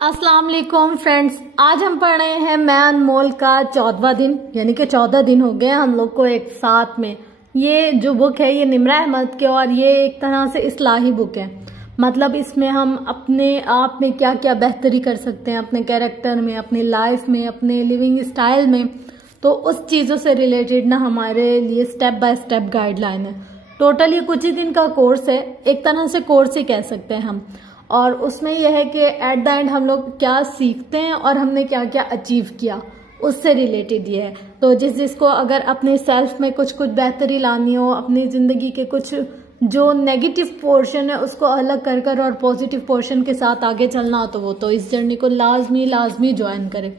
अस्सलाम वालेकुम फ्रेंड्स। आज हम पढ़ रहे हैं मैं अनमोल का 14वां दिन, यानी कि 14 दिन हो गए हम लोग को एक साथ में। ये जो बुक है ये निम्रा अहमद की, और ये एक तरह से इस्लाही बुक है। मतलब इसमें हम अपने आप में क्या क्या बेहतरी कर सकते हैं, अपने कैरेक्टर में, अपनी लाइफ में, अपने लिविंग स्टाइल में। तो उस चीज़ों से रिलेटेड ना हमारे लिए स्टेप बाय स्टेप गाइडलाइन है। टोटल ये कुछ ही दिन का कोर्स है, एक तरह से कोर्स ही कह सकते हैं हम। और उसमें यह है कि एट द एंड हम लोग क्या सीखते हैं और हमने क्या क्या अचीव किया, उससे रिलेटेड ये है। तो जिसको अगर अपने सेल्फ में कुछ कुछ बेहतरी लानी हो, अपनी ज़िंदगी के कुछ जो नेगेटिव पोर्शन है उसको अलग कर कर और पॉजिटिव पोर्शन के साथ आगे चलना हो, तो वो तो इस जर्नी को लाजमी ज्वाइन करें।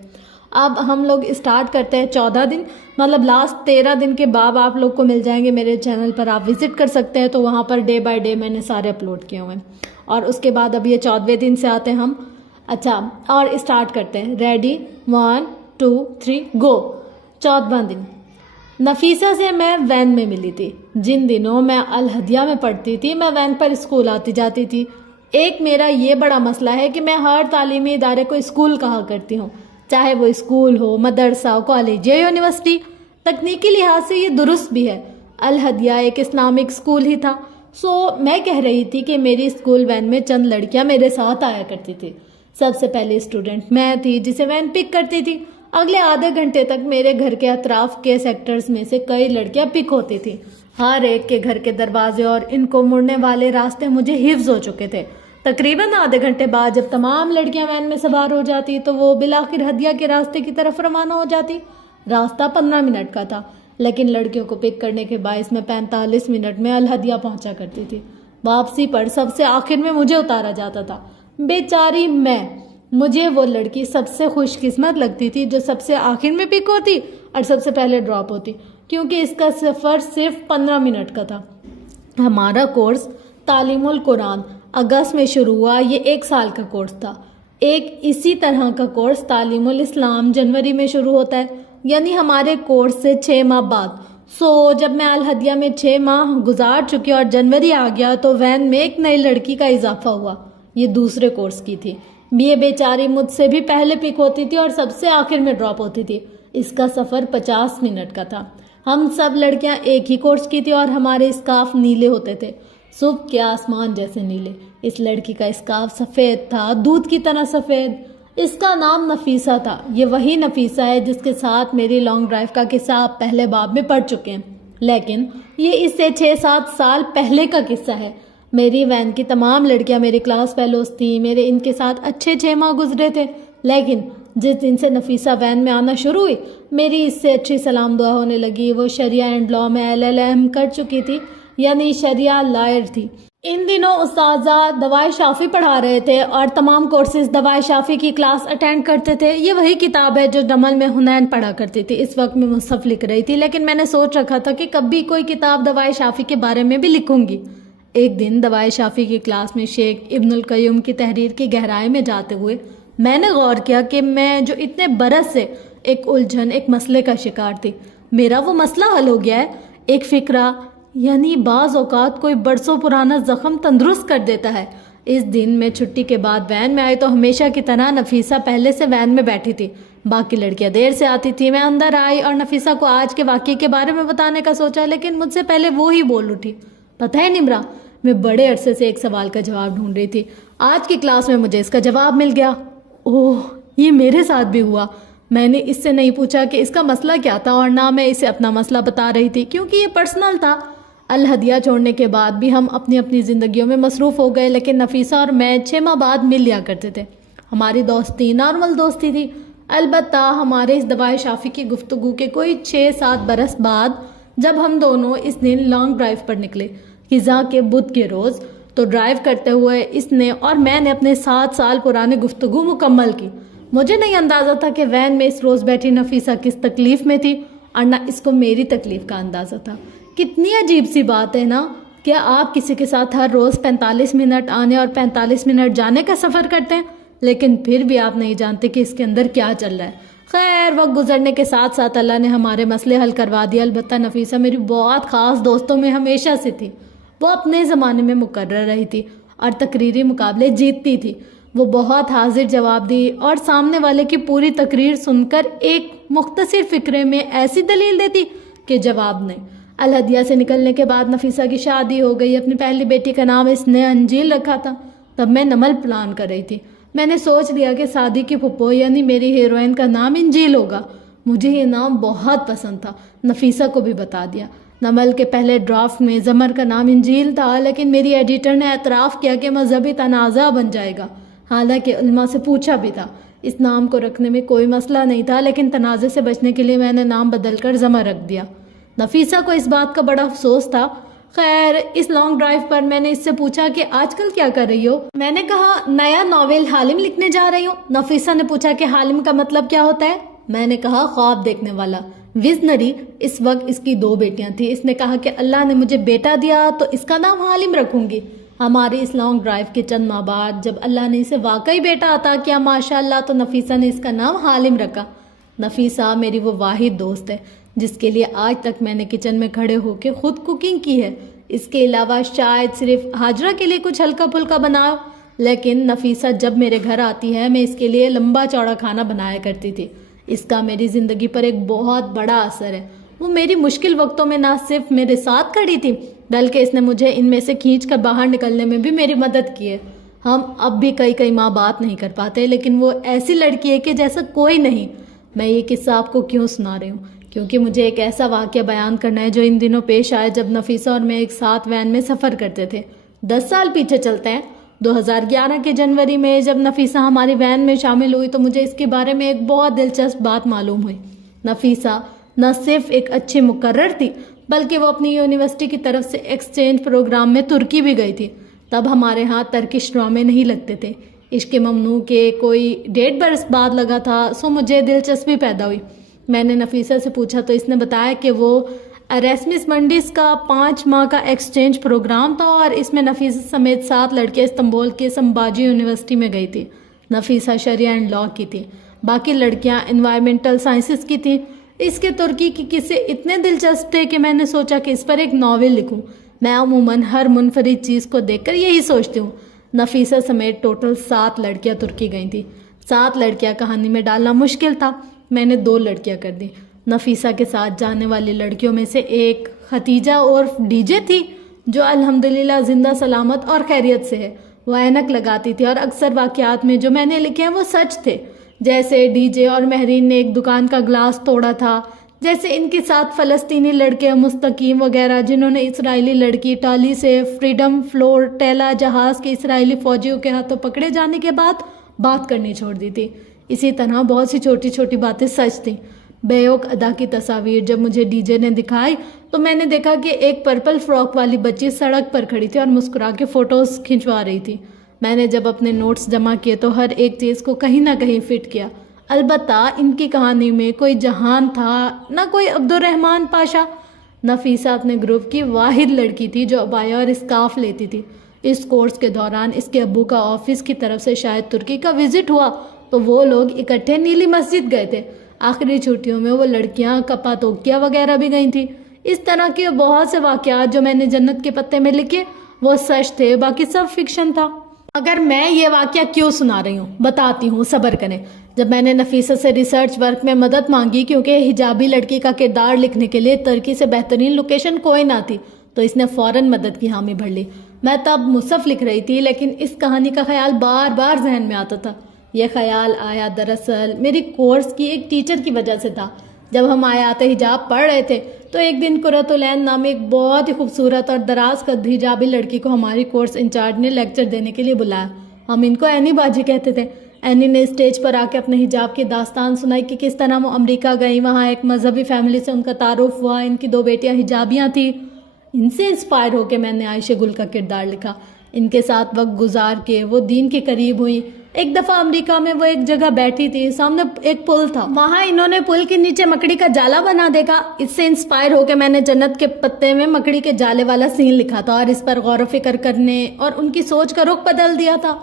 अब हम लोग स्टार्ट करते हैं 14 दिन, मतलब लास्ट 13 दिन के बाद आप लोग को मिल जाएंगे मेरे चैनल पर, आप विजिट कर सकते हैं। तो वहाँ पर डे बाय डे मैंने सारे अपलोड किए हुए हैं। और उसके बाद अब ये 14वें दिन से आते हैं हम। अच्छा, और स्टार्ट करते हैं। रेडी, 1 2 3 गो। 14वां दिन। नफीसा से मैं वैन में मिली थी। जिन दिनों मैं अल हदिया में पढ़ती थी मैं वैन पर स्कूल आती जाती थी। एक मेरा ये बड़ा मसला है कि मैं हर तालीमी इदारे को स्कूल कहा करती हूँ, चाहे वो स्कूल हो, मदरसा हो, कॉलेज या यूनिवर्सिटी। तकनीकी लिहाज से ये दुरुस्त भी है। अल हदिया एक इस्लामिक स्कूल ही था। मैं कह रही थी कि मेरी स्कूल वैन में चंद लड़कियां मेरे साथ आया करती थी। सबसे पहले स्टूडेंट मैं थी जिसे वैन पिक करती थी। अगले आधे घंटे तक मेरे घर के अतराफ के सेक्टर्स में से कई लड़कियां पिक होती थी। हर एक के घर के दरवाजे और इनको मुड़ने वाले रास्ते मुझे हिफ्ज हो चुके थे। तकरीबन आधे घंटे बाद जब तमाम लड़कियां वैन में सवार हो जाती तो वो बिलाखिर हदिया के रास्ते की तरफ रवाना हो जाती। रास्ता 15 मिनट का था, लेकिन लड़कियों को पिक करने के बायस में 45 मिनट में अल हदिया पहुंचा करती थी। वापसी पर सबसे आखिर में मुझे उतारा जाता था। बेचारी मुझे वो लड़की सबसे खुशकिस्मत लगती थी जो सबसे आखिर में पिक होती और सबसे पहले ड्रॉप होती, क्योंकि इसका सफ़र सिर्फ 15 मिनट का था। हमारा कोर्स तालीमुल कुरान अगस्त में शुरू हुआ। ये 1 साल का कोर्स था। एक इसी तरह का कोर्स तालीमुल इस्लाम जनवरी में शुरू होता है, यानी हमारे कोर्स से 6 माह बाद। जब मैं अल हदिया में 6 माह गुजार चुकी और जनवरी आ गया तो वैन में एक नई लड़की का इजाफा हुआ। ये दूसरे कोर्स की थी। ये बेचारी मुझसे भी पहले पिक होती थी और सबसे आखिर में ड्रॉप होती थी। इसका सफ़र 50 मिनट का था। हम सब लड़कियां एक ही कोर्स की थी और हमारे स्कार्फ नीले होते थे, सुबह के आसमान जैसे नीले। इस लड़की का स्कार्फ सफ़ेद था, दूध की तरह सफ़ेद। इसका नाम नफीसा था। ये वही नफीसा है जिसके साथ मेरी लॉन्ग ड्राइव का किस्सा आप पहले बाब में पढ़ चुके हैं, लेकिन ये इससे 6-7 साल पहले का किस्सा है। मेरी वैन की तमाम लड़कियां मेरी क्लास फेलोज थी। मेरे इनके साथ अच्छे 6 माह गुजरे थे, लेकिन जिस दिन से नफीसा वैन में आना शुरू हुई मेरी इससे अच्छी सलाम दुआ होने लगी। वो शरिया एंड लॉ में LLM कर चुकी थी, यानी शरिया लॉयर थी। इन दिनों उस्ताजा दवाए शाफी पढ़ा रहे थे और तमाम कोर्सेज दवाए शाफी की क्लास अटेंड करते थे। ये वही किताब है जो डमल में हुनैन पढ़ा करती थी। इस वक्त मैं मुसफ़ लिख रही थी, लेकिन मैंने सोच रखा था कि कभी कोई किताब दवाए शाफी के बारे में भी लिखूंगी। एक दिन दवाए शाफी की क्लास में शेख इब्नुल क़य्यूम की तहरीर की गहराई में जाते हुए मैंने गौर किया कि मैं जो इतने बरस से एक उलझन, एक मसले का शिकार थी, मेरा वो मसला हल हो गया है। एक फ़िक्रा, यानी बाज़ औक़ात कोई बरसों पुराना ज़ख्म तंदुरुस्त कर देता है। इस दिन मैं छुट्टी के बाद वैन में आई तो हमेशा की तरह नफीसा पहले से वैन में बैठी थी। बाकी लड़कियां देर से आती थी। मैं अंदर आई और नफीसा को आज के वाक़ये के बारे में बताने का सोचा, लेकिन मुझसे पहले वो ही बोल उठी। पता है निम्रा, मैं बड़े अरसे से एक सवाल का जवाब ढूंढ रही थी। आज की क्लास में मुझे इसका जवाब मिल गया। ओह, ये मेरे साथ भी हुआ। मैंने इससे नहीं पूछा कि इसका मसला क्या था, और ना मैं इसे अपना मसला बता रही थी, क्योंकि ये पर्सनल था। अल हदिया छोड़ने के बाद भी हम अपनी अपनी ज़िंदगियों में मसरूफ़ हो गए, लेकिन नफीसा और मैं 6 माह बाद मिल लिया करते थे। हमारी दोस्ती नॉर्मल दोस्ती थी। अलबत्ता हमारे इस दवाए शाफी की गुफ्तगू के कोई 6-7 बरस बाद जब हम दोनों इस दिन लॉन्ग ड्राइव पर निकले, हिज़ा के बुध के रोज़, तो ड्राइव करते हुए इसने और मैंने अपने 7 साल पुराने गुफ्तगू मुकम्मल की। मुझे नहीं अंदाज़ा था कि वैन में इस रोज़ बैठी नफीसा किस तकलीफ़ में थी, और ना इसको मेरी तकलीफ़ का अंदाज़ा था। कितनी अजीब सी बात है ना, क्या आप किसी के साथ हर रोज़ 45 मिनट आने और 45 मिनट जाने का सफ़र करते हैं, लेकिन फिर भी आप नहीं जानते कि इसके अंदर क्या चल रहा है। खैर, वक्त गुजरने के साथ साथ अल्लाह ने हमारे मसले हल करवा दिए। अलबत्ता नफीसा मेरी बहुत ख़ास दोस्तों में हमेशा से थी। वो अपने ज़माने में मुकर्रर रही थी और तकरीरी मुकाबले जीतती थी। वो बहुत हाजिर जवाब दी और सामने वाले की पूरी तकरीर सुनकर एक मुख्तसर फिक्रे में ऐसी दलील देती कि जवाब नहीं। अलहदिया से निकलने के बाद नफीसा की शादी हो गई। अपनी पहली बेटी का नाम इसने अंजील रखा था। तब मैं नमल प्लान कर रही थी। मैंने सोच लिया कि शादी की फुप्पो यानी मेरी हीरोइन का नाम इंजील होगा। मुझे ये नाम बहुत पसंद था। नफीसा को भी बता दिया। नमल के पहले ड्राफ्ट में जमर का नाम इंजील था, लेकिन मेरी एडिटर ने एतराफ़ किया कि मजहबी तनाज़ा बन जाएगा। हालांकि उलमा से पूछा भी था। इस नाम को रखने में कोई मसला नहीं था, लेकिन तनाज़े से बचने के लिए मैंने नाम बदलकर जमर रख दिया। नफीसा को इस बात का बड़ा अफसोस था। खैर, इस लॉन्ग ड्राइव पर मैंने इससे पूछा कि आजकल क्या कर रही हो। मैंने कहा नया नॉवेल हालिम लिखने जा रही हूँ। नफीसा ने पूछा कि हालिम का मतलब क्या होता है। मैंने कहा ख्वाब देखने वाला, विजनरी। इस वक्त इसकी 2 बेटियां थी। इसने कहा कि अल्लाह ने मुझे बेटा दिया तो इसका नाम हालिम रखूंगी। हमारी इस लॉन्ग ड्राइव के चंद माह बाद जब अल्लाह ने इसे वाकई बेटा अता किया माशाअल्लाह, तो नफीसा ने इसका नाम हालिम रखा। नफीसा मेरी वो वाहिद दोस्त है जिसके लिए आज तक मैंने किचन में खड़े होकर खुद कुकिंग की है। इसके अलावा शायद सिर्फ हाजरा के लिए कुछ हल्का फुल्का बनाओ, लेकिन नफीसा जब मेरे घर आती है मैं इसके लिए लंबा चौड़ा खाना बनाया करती थी। इसका मेरी ज़िंदगी पर एक बहुत बड़ा असर है। वो मेरी मुश्किल वक्तों में ना सिर्फ मेरे साथ खड़ी थी, बल्कि इसने मुझे इनमें से खींच कर बाहर निकलने में भी मेरी मदद की है। हम अब भी कई माह बात नहीं कर पाते, लेकिन वो ऐसी लड़की है कि जैसा कोई नहीं। मैं ये किस्सा आपको क्यों सुना रही हूँ, क्योंकि मुझे एक ऐसा वाक़या बयान करना है जो इन दिनों पेश आया जब नफीसा और मैं एक साथ वैन में सफ़र करते थे। 10 साल पीछे चलते हैं। 2011 के जनवरी में जब नफीसा हमारी वैन में शामिल हुई तो मुझे इसके बारे में एक बहुत दिलचस्प बात मालूम हुई। नफीसा न सिर्फ एक अच्छी मुकर्रर थी, बल्कि वो अपनी यूनिवर्सिटी की तरफ से एक्सचेंज प्रोग्राम में तुर्की भी गई थी। तब हमारे यहाँ तर्किश ड्रामे नहीं लगते थे। इश्क ममनू के कोई 1.5 बरस बाद लगा था, सो मुझे दिलचस्पी पैदा हुई। मैंने नफीसा से पूछा तो इसने बताया कि वो एरेस्मिस मंडिस का 5 माह का एक्सचेंज प्रोग्राम था और इसमें नफीसा समेत 7 लड़कियां इस्तांबुल के संबाजी यूनिवर्सिटी में गई थी। नफीसा शरिया एंड लॉ की थी, बाकी लड़कियां एनवायरमेंटल साइंसेस की थी। इसके तुर्की के किस्से इतने दिलचस्प थे कि मैंने सोचा कि इस पर एक नावल लिखूं। मैं अमूमन हर मुनफरिद चीज़ को देखकर यही सोचती हूँ। नफीसा समेत टोटल 7 लड़कियां तुर्की गई थी। 7 लड़कियां कहानी में डालना मुश्किल था। मैंने 2 लड़कियां कर दी। नफीसा के साथ जाने वाली लड़कियों में से एक खतीजा और डीजे थी, जो अल्हम्दुलिल्लाह जिंदा सलामत और खैरियत से है। वो ऐनक लगाती थी और अक्सर वाक़यात में जो मैंने लिखे हैं वो सच थे। जैसे डीजे और महरीन ने एक दुकान का ग्लास तोड़ा था, जैसे इनके साथ फ़लस्तीनी लड़के मुस्तकीम वगैरह जिन्होंने इसराइली लड़की टाली से फ्रीडम फ्लोर टेला जहाज़ के इसराइली फ़ौजियों के हाथों पकड़े जाने के बाद बात करनी छोड़ दी थी। इसी तरह बहुत सी छोटी छोटी बातें सच थीं। बेयोक अदा की तस्वीर जब मुझे डीजे ने दिखाई तो मैंने देखा कि एक पर्पल फ्रॉक वाली बच्ची सड़क पर खड़ी थी और मुस्कुरा के फ़ोटोज़ खिंचवा रही थी। मैंने जब अपने नोट्स जमा किए तो हर एक चीज़ को कहीं ना कहीं फिट किया। अलबत्ता इनकी कहानी में कोई जहान था, ना कोई अब्दुर्रहमान पाशा। नफीसा अपने ग्रुप की वाहिद लड़की थी जो अबाया और स्काफ लेती थी। इस कोर्स के दौरान इसके अब्बू का ऑफिस की तरफ से शायद तुर्की का विजिट हुआ तो वो लोग इकट्ठे नीली मस्जिद गए थे। आखिरी छुट्टियों में वो लड़कियां कपातोकिया वगैरह भी गई थी। इस तरह के बहुत से वाक़यात जो मैंने जन्नत के पत्ते में लिखे वो सच थे, बाकी सब फिक्शन था। अगर मैं ये वाक़या क्यों सुना रही हूँ बताती हूँ, सब्र करें। जब मैंने नफीसा से रिसर्च वर्क में मदद मांगी क्योंकि हिजाबी लड़की का किरदार लिखने के लिए तुर्की से बेहतरीन लोकेशन कोई ना थी, तो इसने फ़ौरन मदद की हामी भर ली। मैं तब मुसफ़ लिख रही थी, लेकिन इस कहानी का ख्याल बार बार जहन में आता था। यह ख्याल आया दरअसल मेरी कोर्स की एक टीचर की वजह से था। जब हम आयात हिजाब पढ़ रहे थे तो एक दिन कुरतुलैन नामी एक बहुत ही खूबसूरत और दराज कद हिजाबी लड़की को हमारी कोर्स इंचार्ज ने लेक्चर देने के लिए बुलाया। हम इनको एनी बाजी कहते थे। एनी ने स्टेज पर आके अपने हिजाब की दास्तान सुनाई कि किस तरह वो अमेरिका गई, वहाँ एक मजहबी फैमिली से उनका तारुफ हुआ, इनकी 2 बेटियां हिजाबियाँ थी। इनसे इंस्पायर होकर मैंने आयशा गुल का किरदार लिखा। इनके साथ वक्त गुजार के वो दीन के करीब हुई। एक दफ़ा अमेरिका में वो एक जगह बैठी थी, सामने एक पुल था, वहाँ इन्होंने पुल के नीचे मकड़ी का जाला बना देखा। इससे इंस्पायर होकर मैंने जन्नत के पत्ते में मकड़ी के जाले वाला सीन लिखा था और इस पर गौर फिक्र करने और उनकी सोच का रुख बदल दिया था।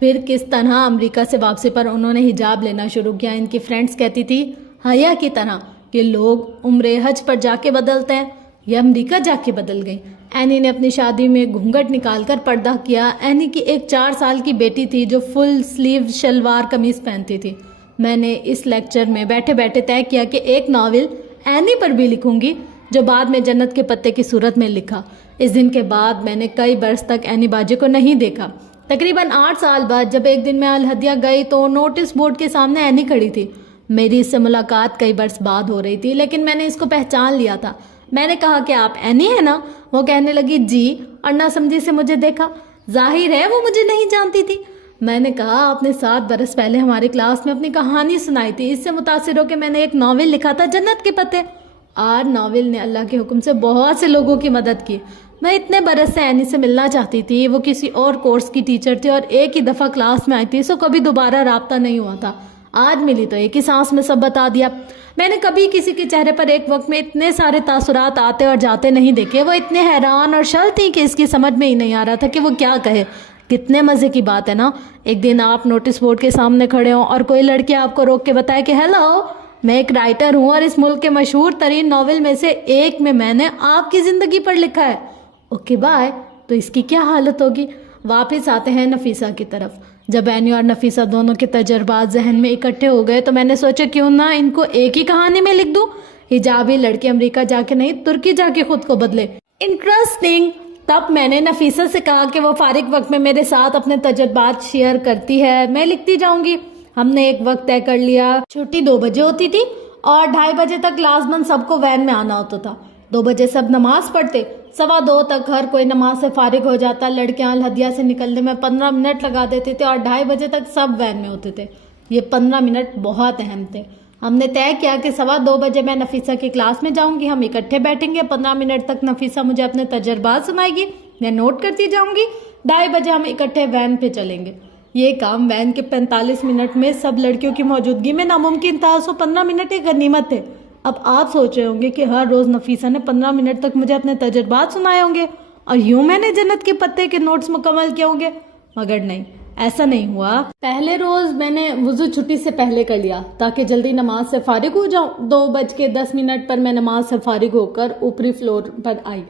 फिर किस तरह अमेरिका से वापसी पर उन्होंने हिजाब लेना शुरू किया। इनकी फ्रेंड्स कहती थी हया की तरह कि लोग उम्रे हज पर जाके बदलते हैं। ये अमेरिका जाके बदल गई। एनी ने अपनी शादी में घूंघट निकालकर पर्दा किया। एनी की एक 4 साल की बेटी थी जो फुल स्लीव शलवार कमीज पहनती थी। मैंने इस लेक्चर में बैठे बैठे तय किया कि एक नावल एनी पर भी लिखूंगी, जो बाद में जन्नत के पत्ते की सूरत में लिखा। इस दिन के बाद मैंने कई बरस तक एनी बाजी को नहीं देखा। तकरीबन 8 साल बाद जब एक दिन मैं अल हदिया गई तो नोटिस बोर्ड के सामने एनी खड़ी थी। मेरी इससे मुलाकात कई बरस बाद हो रही थी, लेकिन मैंने इसको पहचान लिया था। मैंने कहा कि आप एनी है ना? वो कहने लगी जी, और ना समझी से मुझे देखा। जाहिर है वो मुझे नहीं जानती थी। मैंने कहा आपने 7 बरस पहले हमारी क्लास में अपनी कहानी सुनाई थी, इससे मुतासिर होकर मैंने एक नावल लिखा था, जन्नत के पत्ते। और नावल ने अल्लाह के हुक्म से बहुत से लोगों की मदद की। मैं इतने बरस से एनी से मिलना चाहती थी। वो किसी और कोर्स की टीचर थी और एक ही दफ़ा क्लास में आई थी, सो कभी दोबारा राब्ता नहीं हुआ था। आज मिली तो एक ही सांस में सब बता दिया। मैंने कभी किसी के चेहरे पर एक वक्त में इतने सारे तासुरात आते और जाते नहीं देखे। वो इतने हैरान और शल थी कि इसकी समझ में ही नहीं आ रहा था कि वो क्या कहे। कितने मज़े की बात है ना, एक दिन आप नोटिस बोर्ड के सामने खड़े हो और कोई लड़की आपको रोक के बताए कि हेलो, मैं एक राइटर हूँ और इस मुल्क के मशहूर तरीन नावल में से एक में मैंने आपकी ज़िंदगी पर लिखा है। Okay bye. तो इसकी क्या हालत होगी। वापस आते हैं नफीसा की तरफ। जब एनी और नफीसा दोनों के तजर्बात जहन में इकट्ठे हो गए तो मैंने सोचा क्यों ना इनको एक ही कहानी में लिख दूं। हिजाबी लड़की अमेरिका जाके नहीं, तुर्की जाके खुद को बदले। इंटरेस्टिंग। तब मैंने नफीसा से कहा कि वो फारिग वक्त में मेरे साथ अपने तजर्बात शेयर करती है, मैं लिखती जाऊंगी। हमने एक वक्त तय कर लिया। छुट्टी 2 बजे होती थी और 2:30 बजे तक क्लास बंद, सबको वैन में आना होता था। 2 बजे सब नमाज पढ़ते, 2:15 तक हर कोई नमाज से फारिग हो जाता। लड़कियां अल हदिया से निकलने में 15 मिनट लगा देते थे और 2:30 बजे तक सब वैन में होते थे। ये 15 मिनट बहुत अहम थे। हमने तय किया कि 2:15 बजे मैं नफीसा की क्लास में जाऊंगी, हम इकट्ठे बैठेंगे। 15 मिनट तक नफीसा मुझे अपने तजर्बात सुनाएगी, मैं नोट करती जाऊंगी। 2:30 बजे हम इकट्ठे वैन पे चलेंगे। ये काम वैन के 45 मिनट में सब लड़कियों की मौजूदगी में नामुमकिन था, सो 15 मिनट एक गनीमत थे। अब आप सोच रहे होंगे कि हर रोज़ नफीसा ने 15 मिनट तक मुझे अपने तजर्बात सुनाए होंगे और यूं मैंने जन्नत के पत्ते के नोट्स मुकम्मल किए होंगे, मगर नहीं, ऐसा नहीं हुआ। पहले रोज़ मैंने वुज़ू छुट्टी से पहले कर लिया ताकि जल्दी नमाज से फारिग हो जाऊं। 2:10 पर मैं नमाज से फारिग होकर ऊपरी फ्लोर पर आई।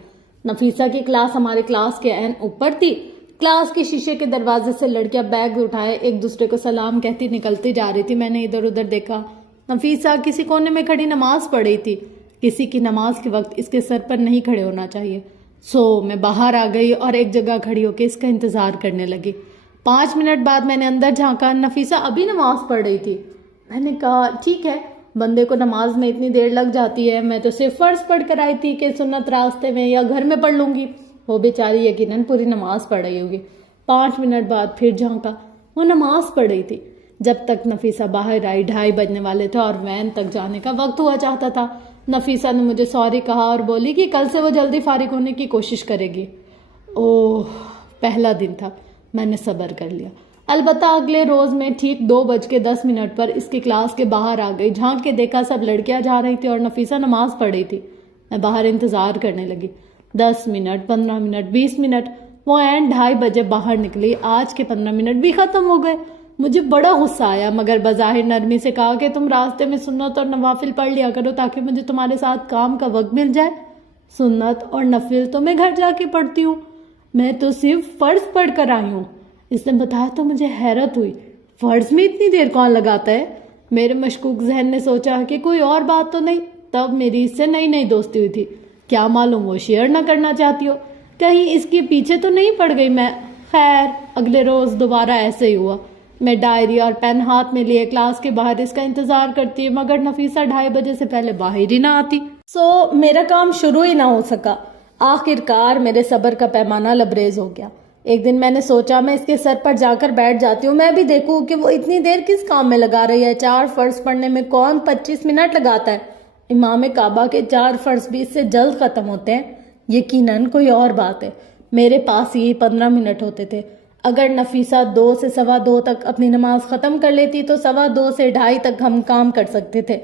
नफीसा की क्लास हमारे क्लास के एन ऊपर थी। क्लास के शीशे के दरवाजे से लड़कियां बैग उठाए एक दूसरे को सलाम कहती निकलती जा रही थी। मैंने इधर उधर देखा। नफीसा किसी कोने में खड़ी नमाज पढ़ रही थी। किसी की नमाज के वक्त इसके सर पर नहीं खड़े होना चाहिए। सो मैं बाहर आ गई और एक जगह खड़ी होकर इसका इंतज़ार करने लगी। 5 मिनट बाद मैंने अंदर झांका। नफीसा अभी नमाज पढ़ रही थी। मैंने कहा ठीक है, बंदे को नमाज में इतनी देर लग जाती है, मैं तो सिर्फ फ़र्ज पढ़ कर आई थी कि सुन्नत रास्ते में या घर में पढ़ लूँगी। वो बेचारी यकीनन पूरी नमाज पढ़ रही होगी। 5 मिनट बाद फिर झांका, वो नमाज पढ़ रही थी। जब तक नफीसा बाहर आई 2:30 बजने वाले थे और वैन तक जाने का वक्त हुआ चाहता था। नफीसा ने मुझे सॉरी कहा और बोली कि कल से वो जल्दी फारिग होने की कोशिश करेगी। ओह, पहला दिन था, मैंने सब्र कर लिया। अलबत्ता अगले रोज़ मैं ठीक 2:10 पर इसकी क्लास के बाहर आ गई। झांक के देखा सब लड़कियां जा रही थी और नफीसा नमाज पढ़ रही थी। मैं बाहर इंतज़ार करने लगी। 10 मिनट, 15 मिनट, 20 मिनट, वो एंड 2:30 बजे बाहर निकली। आज के 15 मिनट भी ख़त्म हो गए। मुझे बड़ा गुस्सा आया, मगर बज़ाहिर नरमी से कहा कि तुम रास्ते में सुन्नत और नवाफिल पढ़ लिया करो ताकि मुझे तुम्हारे साथ काम का वक्त मिल जाए। सुन्नत और नफिल तो मैं घर जाके पढ़ती हूँ, मैं तो सिर्फ फ़र्ज पढ़ कर आई हूँ। इसने बताया तो मुझे हैरत हुई। फ़र्ज में इतनी देर कौन लगाता है? मेरे मशकूक जहन ने सोचा कि कोई और बात तो नहीं। तब मेरी इससे नई नई दोस्ती हुई थी, क्या मालूम वो शेयर ना करना चाहती हो, कहीं इसके पीछे तो नहीं पड़ गई मैं। खैर, अगले रोज़ दोबारा ऐसे ही हुआ। मैं डायरी और पेन हाथ में लिए क्लास के बाहर इसका इंतज़ार करती, मगर नफीसा 2:30 बजे से पहले बाहर ही ना आती। सो मेरा काम शुरू ही ना हो सका। आखिरकार मेरे सब्र का पैमाना लबरेज हो गया। एक दिन मैंने सोचा मैं इसके सर पर जाकर बैठ जाती हूँ, मैं भी देखूँ कि वो इतनी देर किस काम में लगा रही है। 4 फ़र्ज पढ़ने में कौन 25 मिनट लगाता है? इमाम काबा के 4 फ़र्ज भी इससे जल्द ख़त्म होते हैं। यकीनन कोई और बात है। मेरे पास यही 15 मिनट होते थे। अगर नफीसा 2 से 2:15 तक अपनी नमाज ख़त्म कर लेती तो 2:15 से 2:30 तक हम काम कर सकते थे।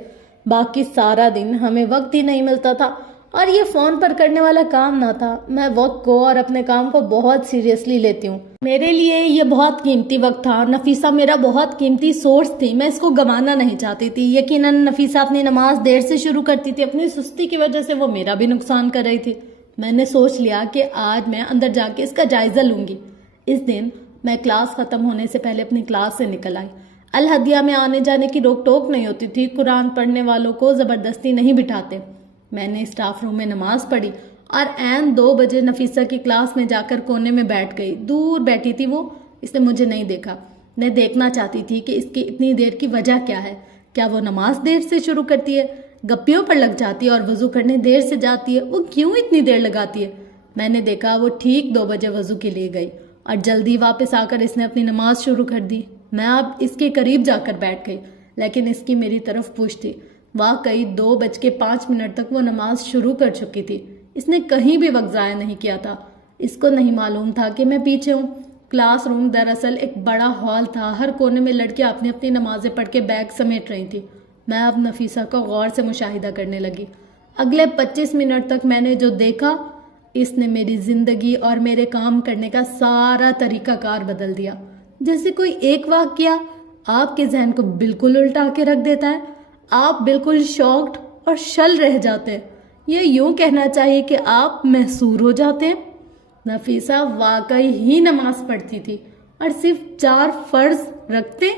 बाकी सारा दिन हमें वक्त ही नहीं मिलता था और ये फोन पर करने वाला काम ना था। मैं वक्त को और अपने काम को बहुत सीरियसली लेती हूँ। मेरे लिए ये बहुत कीमती वक्त था। नफीसा मेरा बहुत कीमती सोर्स थी, मैं इसको गंवाना नहीं चाहती थी। यकीनन नफीसा अपनी नमाज देर से शुरू करती थी, अपनी सुस्ती की वजह से वो मेरा भी नुकसान कर रही थी। मैंने सोच लिया कि आज मैं अंदर जाके इसका जायजा लूंगी। इस दिन मैं क्लास खत्म होने से पहले अपनी क्लास से निकल आई। अल हदिया में आने जाने की रोक टोक नहीं होती थी, कुरान पढ़ने वालों को जबरदस्ती नहीं बिठाते। मैंने स्टाफ रूम में नमाज पढ़ी और ऐन 2 बजे नफीसा की क्लास में जाकर कोने में बैठ गई। दूर बैठी थी वो, इसने मुझे नहीं देखा। मैं देखना चाहती थी कि इसकी इतनी देर की वजह क्या है। क्या वो नमाज देर से शुरू करती है, गप्पियों पर लग जाती है और वजू करने देर से जाती है? वो क्यों इतनी देर लगाती है? मैंने देखा वो ठीक 2 बजे वजू के लिए गई और जल्दी वापस आकर इसने अपनी नमाज शुरू कर दी। मैं अब इसके करीब जाकर बैठ गई, लेकिन इसकी मेरी तरफ पूछ थी। वाकई 2:05 तक वो नमाज शुरू कर चुकी थी। इसने कहीं भी वक्त ज़ाया नहीं किया था। इसको नहीं मालूम था कि मैं पीछे हूँ। क्लासरूम दरअसल एक बड़ा हॉल था। हर कोने में लड़कियां अपनी अपनी नमाजें पढ़ के बैग समेट रही थी। मैं अब नफीसा को गौर से मुशाहिदा करने लगी। अगले 25 मिनट तक मैंने जो देखा, इसने मेरी जिंदगी और मेरे काम करने का सारा तरीकाकार बदल दिया। जैसे कोई एक वाकया आपके जहन को बिल्कुल उल्टा के रख देता है। आप बिल्कुल शॉक्ड और शल रह जाते हैं। ये यूं कहना चाहिए कि आप महसूर हो जाते हैं। नफीसा वाकई ही नमाज पढ़ती थी और सिर्फ 4 फर्ज रखते,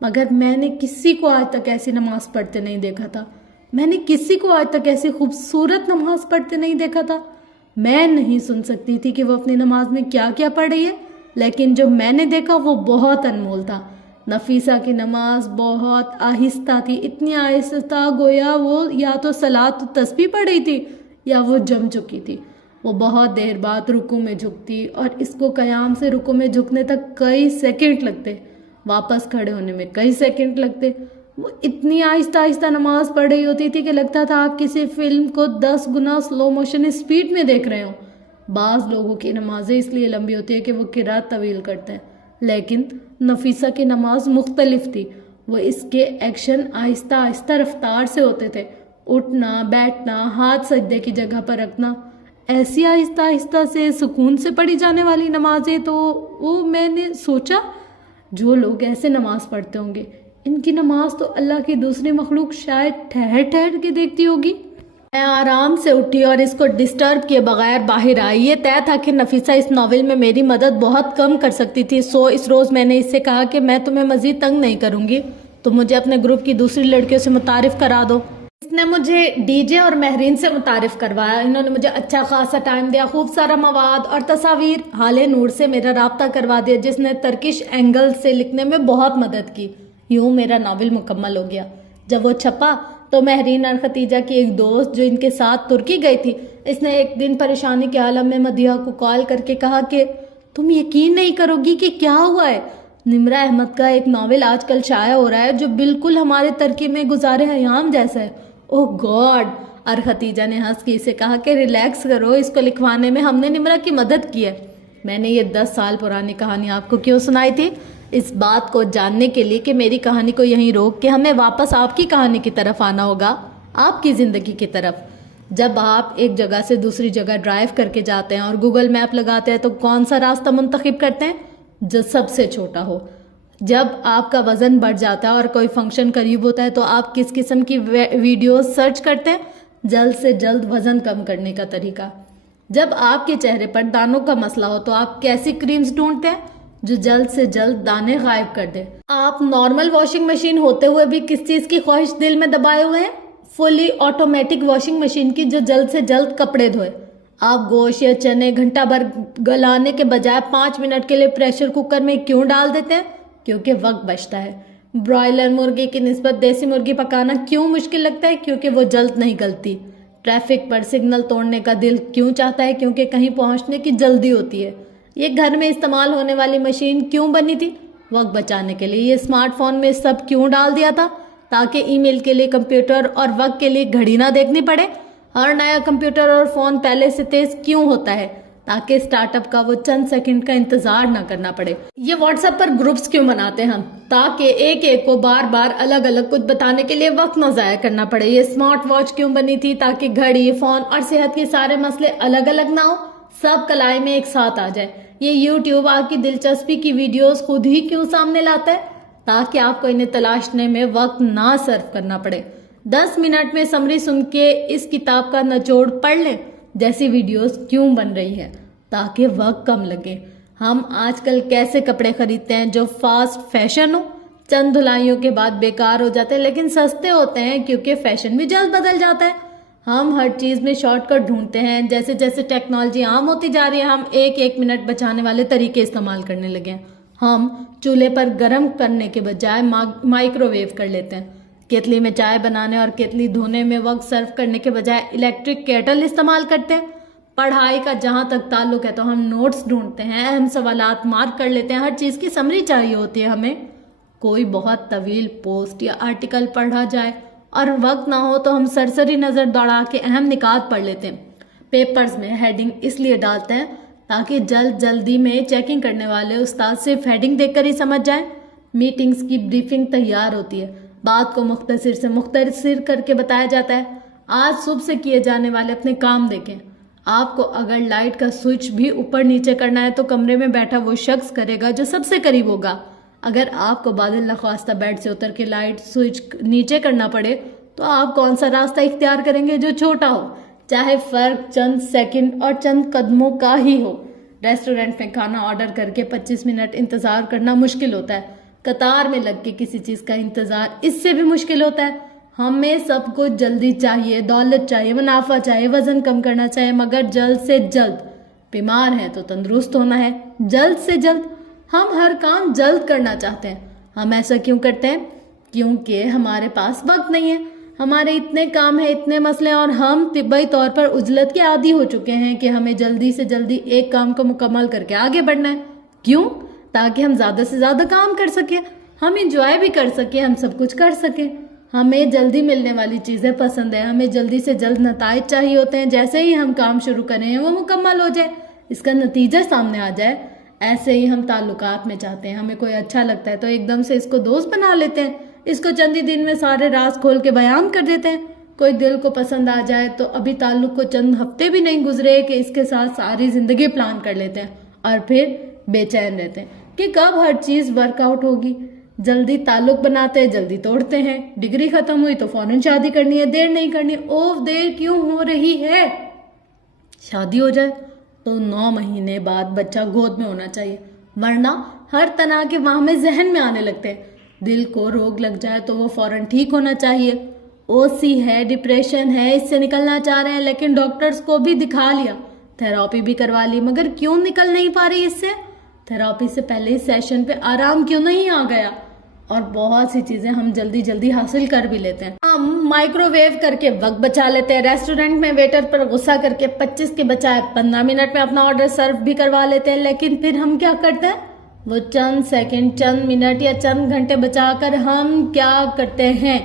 मगर मैंने किसी को आज तक ऐसी नमाज पढ़ते नहीं देखा था। मैंने किसी को आज तक ऐसी खूबसूरत नमाज पढ़ते नहीं देखा था। मैं नहीं सुन सकती थी कि वो अपनी नमाज में क्या क्या पढ़ रही है, लेकिन जो मैंने देखा वो बहुत अनमोल था। नफीसा की नमाज बहुत आहिस्ता थी, इतनी आहिस्ता गोया वो या तो सलात तस्बीह पढ़ रही थी या वो जम चुकी थी। वो बहुत देर बाद रुकू में झुकती और इसको कयाम से रुकू में झुकने तक कई सेकंड लगते, वापस खड़े होने में कई सेकंड लगते। वो इतनी आहिस्ता आहिस्ता नमाज पढ़ रही होती थी कि लगता था आप किसी फिल्म को 10 गुना स्लो मोशन स्पीड में देख रहे हो। बाज़ लोगों की नमाजें इसलिए लंबी होती है कि वो किरात तवील करते हैं, लेकिन नफीसा की नमाज मुख्तलिफ थी। वो इसके एक्शन आहिस्ता आहिस्ता रफ्तार से होते थे। उठना, बैठना, हाथ सजदे की जगह पर रखना, ऐसी आहिस्ता आहिस्ता से सुकून से पढ़ी जाने वाली नमाजें। तो वो मैंने सोचा, जो लोग ऐसे नमाज पढ़ते होंगे, इनकी नमाज तो अल्लाह की दूसरी मखलूक शायद ठहर ठहर के देखती होगी। मैं आराम से उठी और इसको डिस्टर्ब किए बगैर बाहर आई। ये तय था कि नफीसा इस नॉवेल में मेरी मदद बहुत कम कर सकती थी। इस रोज़ मैंने इससे कहा कि मैं तुम्हें मज़ीद तंग नहीं करूँगी, तो मुझे अपने ग्रुप की दूसरी लड़कियों से मुतारिफ करा दो। इसने मुझे डीजे और महरीन से मुतारिफ करवाया। इन्होंने मुझे अच्छा खासा टाइम दिया, खूब सारा मवाद और तस्वीर। हाले नूर से मेरा राब्ता करवा दिया, जिसने तर्किश एंगल से लिखने में बहुत मदद की। यूँ मेरा नावल मुकम्मल हो गया। जब वो छपा तो महरीन और खतीजा की एक दोस्त जो इनके साथ तुर्की गई थी, इसने एक दिन परेशानी के आलम में मदिया को कॉल करके कहा कि तुम यकीन नहीं करोगी कि क्या हुआ है। निम्रा अहमद का एक नावल आजकल शाया हो रहा है जो बिल्कुल हमारे तुर्की में गुजारे हयाम जैसा है। ओह गॉड। और खतीजा ने हंस के इसे कहा कि रिलैक्स करो, इसको लिखवाने में हमने निम्रा की मदद की है। मैंने ये 10 साल पुरानी कहानी आपको क्यों सुनाई थी? इस बात को जानने के लिए कि मेरी कहानी को यहीं रोक के हमें वापस आपकी कहानी की तरफ आना होगा, आपकी ज़िंदगी की तरफ। जब आप एक जगह से दूसरी जगह ड्राइव करके जाते हैं और गूगल मैप लगाते हैं तो कौन सा रास्ता मुंतखब करते हैं? जो सबसे छोटा हो। जब आपका वज़न बढ़ जाता है और कोई फंक्शन करीब होता है तो आप किस किस्म की वीडियोस सर्च करते हैं? जल्द से जल्द वज़न कम करने का तरीका। जब आपके चेहरे पर दानों का मसला हो तो आप कैसी क्रीम्स ढूंढते हैं जो जल्द से जल्द दाने गायब कर दे? आप नॉर्मल वॉशिंग मशीन होते हुए भी किस चीज़ की ख्वाहिश दिल में दबाए हुए हैं? फुली ऑटोमेटिक वॉशिंग मशीन की, जो जल्द से जल्द कपड़े धोए। आप गोश्त या चने घंटा भर गलाने के बजाय 5 मिनट के लिए प्रेशर कुकर में क्यों डाल देते हैं? क्योंकि वक्त बचता है। ब्रॉयलर मुर्गी की निस्बत देसी मुर्गी पकाना क्यों मुश्किल लगता है? क्योंकि वो जल्द नहीं गलती। ट्रैफिक पर सिग्नल तोड़ने का दिल क्यों चाहता है? क्योंकि कहीं पहुंचने की जल्दी होती है। ये घर में इस्तेमाल होने वाली मशीन क्यों बनी थी? वक्त बचाने के लिए। ये स्मार्टफोन में सब क्यों डाल दिया था? ताकि ईमेल के लिए कंप्यूटर और वक्त के लिए घड़ी ना देखनी पड़े। हर नया कंप्यूटर और फ़ोन पहले से तेज़ क्यों होता है? ताकि स्टार्टअप का वो चंद सेकंड का इंतजार ना करना पड़े। ये व्हाट्सएप पर ग्रुप्स क्यों बनाते हैं हम? ताकि एक एक को बार बार अलग अलग कुछ बताने के लिए वक्त न जाया करना पड़े। ये स्मार्ट वॉच क्यों बनी थी? ताकि घड़ी, फोन और सेहत के सारे मसले अलग अलग ना हो, सब कलाई में एक साथ आ जाए। ये यूट्यूब आपकी दिलचस्पी की वीडियोस खुद ही क्यों सामने लाता है? ताकि आपको इन्हें तलाशने में वक्त ना सर्व करना पड़े। 10 मिनट में समरी सुन के इस किताब का निचोड़ पढ़ लें जैसी वीडियोस क्यों बन रही है? ताकि वक्त कम लगे। हम आजकल कैसे कपड़े खरीदते हैं जो फास्ट फैशन हो, चंद धुलाइयों के बाद बेकार हो जाते हैं, लेकिन सस्ते होते हैं क्योंकि फैशन भी जल्द बदल जाता है। हम हर चीज में शॉर्टकट ढूंढते हैं। जैसे जैसे टेक्नोलॉजी आम होती जा रही है, हम एक एक मिनट बचाने वाले तरीके इस्तेमाल करने लगे हैं। हम चूल्हे पर गर्म करने के बजाय माइक्रोवेव कर लेते हैं। केतली में चाय बनाने और केतली धोने में वक्त सर्व करने के बजाय इलेक्ट्रिक केटल इस्तेमाल करते हैं। पढ़ाई का जहां तक ताल्लुक है तो हम नोट्स ढूंढते हैं, अहम सवालात मार्क कर लेते हैं। हर चीज की समरी चाहिए होती है हमें। कोई बहुत तवील पोस्ट या आर्टिकल पढ़ा जाए और वक्त ना हो तो हम सरसरी नजर दौड़ा के अहम निकात पढ़ लेते हैं। पेपर्स में हेडिंग इसलिए डालते हैं ताकि जल्दी में चेकिंग करने वाले उस्ताद सिर्फ हेडिंग देखकर ही समझ जाए। मीटिंग्स की ब्रीफिंग तैयार होती है, बात को मुख्तसर से मुख्तसर करके बताया जाता है। आज सुबह से किए जाने वाले अपने काम देखें। आपको अगर लाइट का स्विच भी ऊपर नीचे करना है तो कमरे में बैठा वो शख्स करेगा जो सबसे करीब होगा। अगर आपको बादल नख्वास्ता बेड से उतर के लाइट स्विच नीचे करना पड़े तो आप कौन सा रास्ता इख्तियार करेंगे जो छोटा हो, चाहे फर्क चंद सेकंड और चंद कदमों का ही हो। रेस्टोरेंट में खाना ऑर्डर करके 25 मिनट इंतजार करना मुश्किल होता है। कतार में लग के किसी चीज का इंतजार इससे भी मुश्किल होता है। हमें सब कुछ जल्दी चाहिए, दौलत चाहिए, मुनाफा चाहिए, वजन कम करना चाहिए, मगर जल्द से जल्द। बीमार है तो तंदुरुस्त होना है, जल्द से जल्द। हम हर काम जल्द करना चाहते हैं। हम ऐसा क्यों करते हैं? क्योंकि हमारे पास वक्त नहीं है। हमारे इतने काम है, इतने मसले, और हम तिब्बी तौर पर उजलत के आदी हो चुके हैं कि हमें जल्दी से जल्दी एक काम को मुकम्मल करके आगे बढ़ना है। क्यों? ताकि हम ज्यादा से ज्यादा काम कर सके, हम इंजॉय भी कर सके, हम सब कुछ कर सके। हमें जल्दी मिलने वाली चीजें पसंद है, हमें जल्दी से जल्द नताइज चाहिए होते हैं। जैसे ही हम काम शुरू करें वो मुकम्मल हो जाए, इसका नतीजा सामने आ जाए। ऐसे ही हम ताल्लुकात में चाहते हैं। हमें कोई अच्छा लगता है तो एकदम से इसको दोस्त बना लेते हैं, इसको चंद ही दिन में सारे राज खोल के बयान कर देते हैं। कोई दिल को पसंद आ जाए तो अभी ताल्लुक को चंद हफ्ते भी नहीं गुजरे कि इसके साथ सारी जिंदगी प्लान कर लेते हैं और फिर बेचैन रहते हैं कि कब हर चीज वर्कआउट होगी। जल्दी ताल्लुक बनाते हैं, जल्दी तोड़ते हैं। डिग्री खत्म हुई तो फौरन शादी करनी है, देर नहीं करनी। ओह, देर क्यों हो रही है? शादी हो जाए तो 9 महीने बाद बच्चा गोद में होना चाहिए, वरना हर तरह के वहमे जहन में आने लगते हैं। दिल को रोग लग जाए तो वो फौरन ठीक होना चाहिए। ओसी है, डिप्रेशन है, इससे निकलना चाह रहे हैं, लेकिन डॉक्टर्स को भी दिखा लिया, थेरेपी भी करवा ली, मगर क्यों निकल नहीं पा रही इससे? थेरेपी से पहले ही सेशन पे आराम क्यों नहीं आ गया? और बहुत सी चीजें हम जल्दी जल्दी हासिल कर भी लेते हैं। हम माइक्रोवेव करके वक्त बचा लेते हैं। रेस्टोरेंट में वेटर पर गुस्सा करके 25 के बजाय 15 मिनट में अपना ऑर्डर सर्व भी करवा लेते हैं। लेकिन फिर हम क्या करते हैं? वो चंद सेकंड, चंद मिनट या चंद घंटे बचाकर हम क्या करते हैं?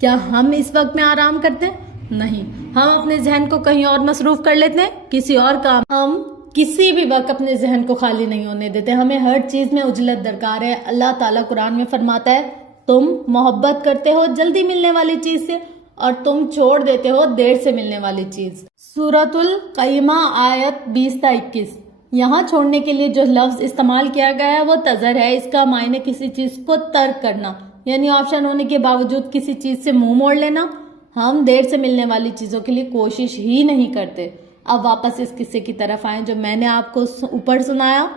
क्या हम इस वक्त में आराम करते हैं? नहीं, हम अपने जहन को कहीं और मसरूफ कर लेते हैं, किसी और काम। हम किसी भी वक्त अपने जहन को खाली नहीं होने देते। हमें हर चीज में उजलत दरकार है। अल्लाह ताला कुरान में फरमाता है, तुम मोहब्बत करते हो जल्दी मिलने वाली चीज से और तुम छोड़ देते हो देर से मिलने वाली चीज। सूरतुल क़य्यमा आयत 20-21। यहाँ छोड़ने के लिए जो लफ्ज इस्तेमाल किया गया है वो तजर है। इसका मायने किसी चीज को तर्क करना, यानी ऑप्शन होने के बावजूद किसी चीज से मुंह मोड़ लेना। हम देर से मिलने वाली चीजों के लिए कोशिश ही नहीं करते। अब वापस इस किस्से की तरफ आए जो मैंने आपको ऊपर सुनाया।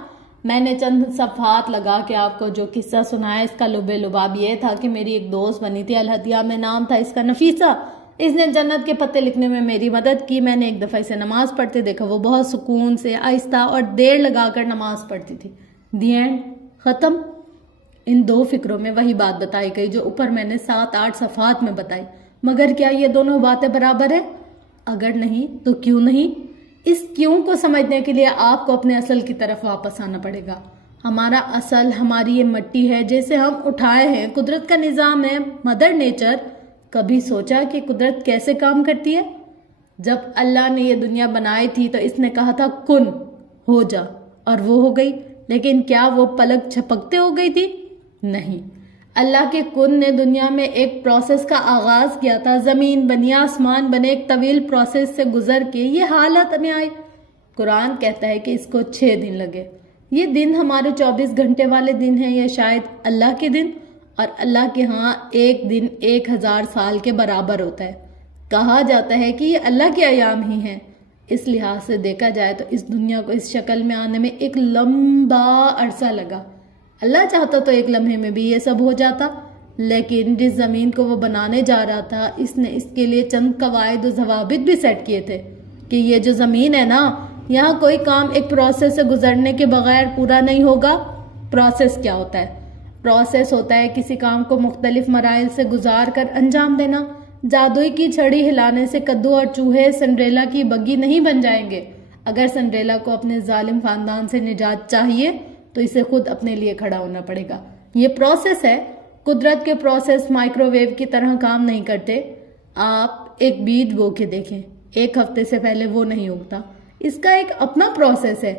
मैंने चंद सफ़हात लगा के आपको जो किस्सा सुनाया, इसका लुबे लुबाब ये था कि मेरी एक दोस्त बनी थी, अलहदिया में नाम था इसका, नफीसा। इसने जन्नत के पत्ते लिखने में मेरी मदद की। मैंने एक दफ़ा इसे नमाज पढ़ते देखा। वो बहुत सुकून से, आहिस्ता और देर लगाकर नमाज पढ़ती थी। दी एंड, ख़त्म। इन 2 फिक्रों में वही बात बताई गई जो ऊपर मैंने 7-8 सफ़हात में बताई। मगर क्या ये दोनों बातें बराबर है? अगर नहीं तो क्यों नहीं? इस क्यों को समझने के लिए आपको अपने असल की तरफ वापस आना पड़ेगा। हमारा असल हमारी ये मिट्टी है जिसे हम उठाए हैं, कुदरत का निज़ाम है, मदर नेचर। कभी सोचा कि कुदरत कैसे काम करती है? जब अल्लाह ने ये दुनिया बनाई थी तो इसने कहा था कुन, हो जा, और वो हो गई। लेकिन क्या वो पलक झपकते हो गई थी? नहीं। अल्लाह के कुन ने दुनिया में एक प्रोसेस का आगाज किया था। जमीन बनी, आसमान बने, एक तवील प्रोसेस से गुजर के ये हालत में आए। कुरान कहता है कि इसको 6 दिन लगे। ये दिन हमारे 24 घंटे वाले दिन हैं या शायद अल्लाह के दिन, और अल्लाह के यहाँ एक दिन 1000 साल के बराबर होता है। कहा जाता है कि ये अल्लाह के अयाम ही हैं। इस लिहाज से देखा जाए तो इस दुनिया को इस शक्ल में आने में एक लंबा अरसा लगा। अल्लाह चाहता तो एक लम्हे में भी ये सब हो जाता, लेकिन जिस ज़मीन को वो बनाने जा रहा था, इसने इसके लिए चंद कवायद और ज़वाबित भी सेट किए थे कि ये जो ज़मीन है ना, यहाँ कोई काम एक प्रोसेस से गुजरने के बगैर पूरा नहीं होगा। प्रोसेस क्या होता है? प्रोसेस होता है किसी काम को मुख्तलिफ मराइल से गुजार कर अंजाम देना। जादुई की छड़ी हिलाने से कद्दू और चूहे सिंड्रेला की बग्गी नहीं बन जाएंगे। अगर सिंड्रेला को अपने जालिम खानदान से निजात चाहिए तो इसे खुद अपने लिए खड़ा होना पड़ेगा। ये प्रोसेस है। कुदरत के प्रोसेस माइक्रोवेव की तरह काम नहीं करते। आप एक बीज बो के देखें, 1 हफ्ते से पहले वो नहीं उगता। इसका एक अपना प्रोसेस है।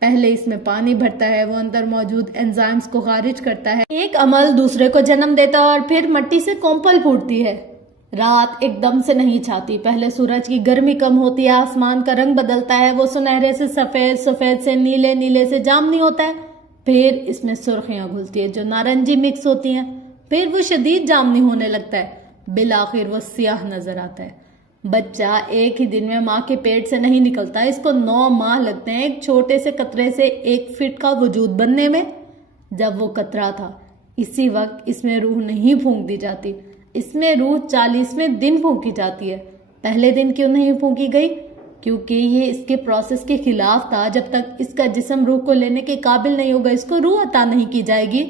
पहले इसमें पानी भरता है, वो अंदर मौजूद एंजाइम्स को खारिज करता है, एक अमल दूसरे को जन्म देता है, और फिर मिट्टी से कोंपल फूटती है। रात एकदम से नहीं छाती। पहले सूरज की गर्मी कम होती है, आसमान का रंग बदलता है, वो सुनहरे से सफेद, सफेद से नीले, नीले से जामनी होता है। फिर इसमें सुर्खियां घुलती है जो नारंगी मिक्स होती हैं। फिर वो शदीद जामनी होने लगता है, बिलाखिर वो सियाह नजर आता है। बच्चा एक ही दिन में माँ के पेट से नहीं निकलता, इसको 9 माह लगते हैं एक छोटे से कतरे से 1 फीट का वजूद बनने में। जब वो कतरा था, इसी वक्त इसमें रूह नहीं फूंक दी जाती, इसमें रूह 40वें दिन फूंकी जाती है। पहले दिन क्यों नहीं फूंकी गई? क्योंकि ये इसके प्रोसेस के खिलाफ था। जब तक इसका जिस्म रूह को लेने के काबिल नहीं होगा, इसको रूह अता नहीं की जाएगी।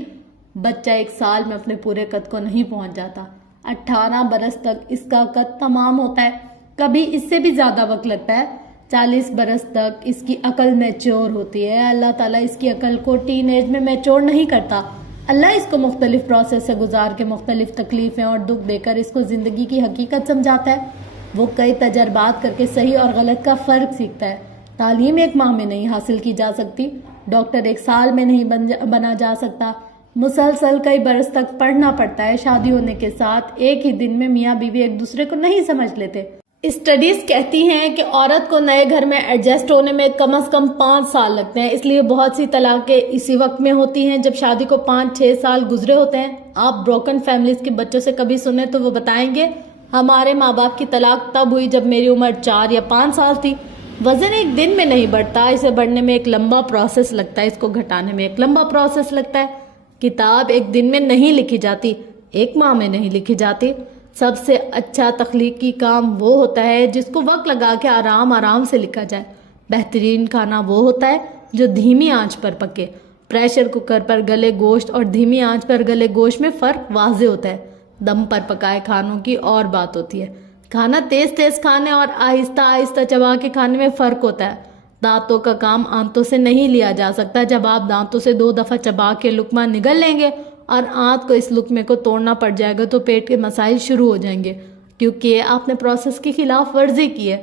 बच्चा 1 साल में अपने पूरे कद को नहीं पहुंच जाता। 18 बरस तक इसका कद तमाम होता है, कभी इससे भी ज्यादा वक्त लगता है। 40 बरस तक इसकी अकल मैच्योर होती है। अल्लाह ताला इसकी अकल को टीन एज में मैच्योर नहीं करता। अल्लाह इसको मुख्तलिफ प्रोसेस से गुजार के मुख्तलिफ तकलीफें और दुख देकर इसको जिंदगी की हकीकत समझाता है। वो कई तजर्बात करके सही और गलत का फ़र्क सीखता है। तालीम 1 माह में नहीं हासिल की जा सकती, डॉक्टर 1 साल में नहीं बना जा सकता, मुसलसल कई बरस तक पढ़ना पड़ता है। शादी होने के साथ एक ही दिन में मियाँ बीवी एक दूसरे को नहीं समझ लेते। स्टडीज कहती हैं कि औरत को नए घर में एडजस्ट होने में कम से कम 5 साल लगते हैं, इसलिए बहुत सी तलाकें इसी वक्त में होती हैं जब शादी को 5-6 साल गुजरे होते हैं। आप ब्रोकन फैमिलीज के बच्चों से कभी सुने तो वो बताएंगे, हमारे माँ बाप की तलाक तब हुई जब मेरी उम्र 4 या 5 साल थी। वजन एक दिन में नहीं बढ़ता, इसे बढ़ने में एक लंबा प्रोसेस लगता है, इसको घटाने में एक लंबा प्रोसेस लगता है। किताब एक दिन में नहीं लिखी जाती, 1 माह में नहीं लिखी जाती। सबसे अच्छा तख्लीकी काम वो होता है जिसको वक्त लगा के आराम आराम से लिखा जाए। बेहतरीन खाना वो होता है जो धीमी आंच पर पके। प्रेशर कुकर पर गले गोश्त और धीमी आंच पर गले गोश्त में फ़र्क वाज़ेह होता है। दम पर पकाए खानों की और बात होती है। खाना तेज तेज खाने और आहिस्ता आहिस्ता चबा के खाने में फ़र्क होता है। दांतों का काम आंतों से नहीं लिया जा सकता। जब आप दांतों से 2 दफ़ा चबा के लुकमा निगल लेंगे और आंत को इस लुकमे को तोड़ना पड़ जाएगा तो पेट के मसाइल शुरू हो जाएंगे, क्योंकि आपने प्रोसेस की खिलाफ वर्जी की है।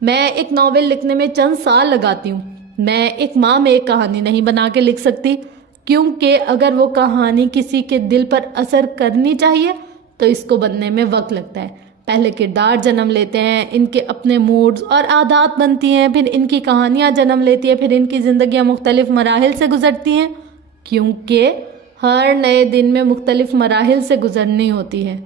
मैं एक नावल लिखने में चंद साल लगाती हूँ। मैं 1 माह में एक कहानी नहीं बना के लिख सकती, क्योंकि अगर वो कहानी किसी के दिल पर असर करनी चाहिए तो इसको बनने में वक्त लगता है। पहले किरदार जन्म लेते हैं, इनके अपने मूड्स और आदत बनती हैं, फिर इनकी कहानियाँ जन्म लेती हैं, फिर इनकी ज़िंदगियाँ मुख्तलिफ मराहिल से गुजरती हैं, क्योंकि हर नए दिन में मुख्तलिफ मराहिल से गुजरनी होती है।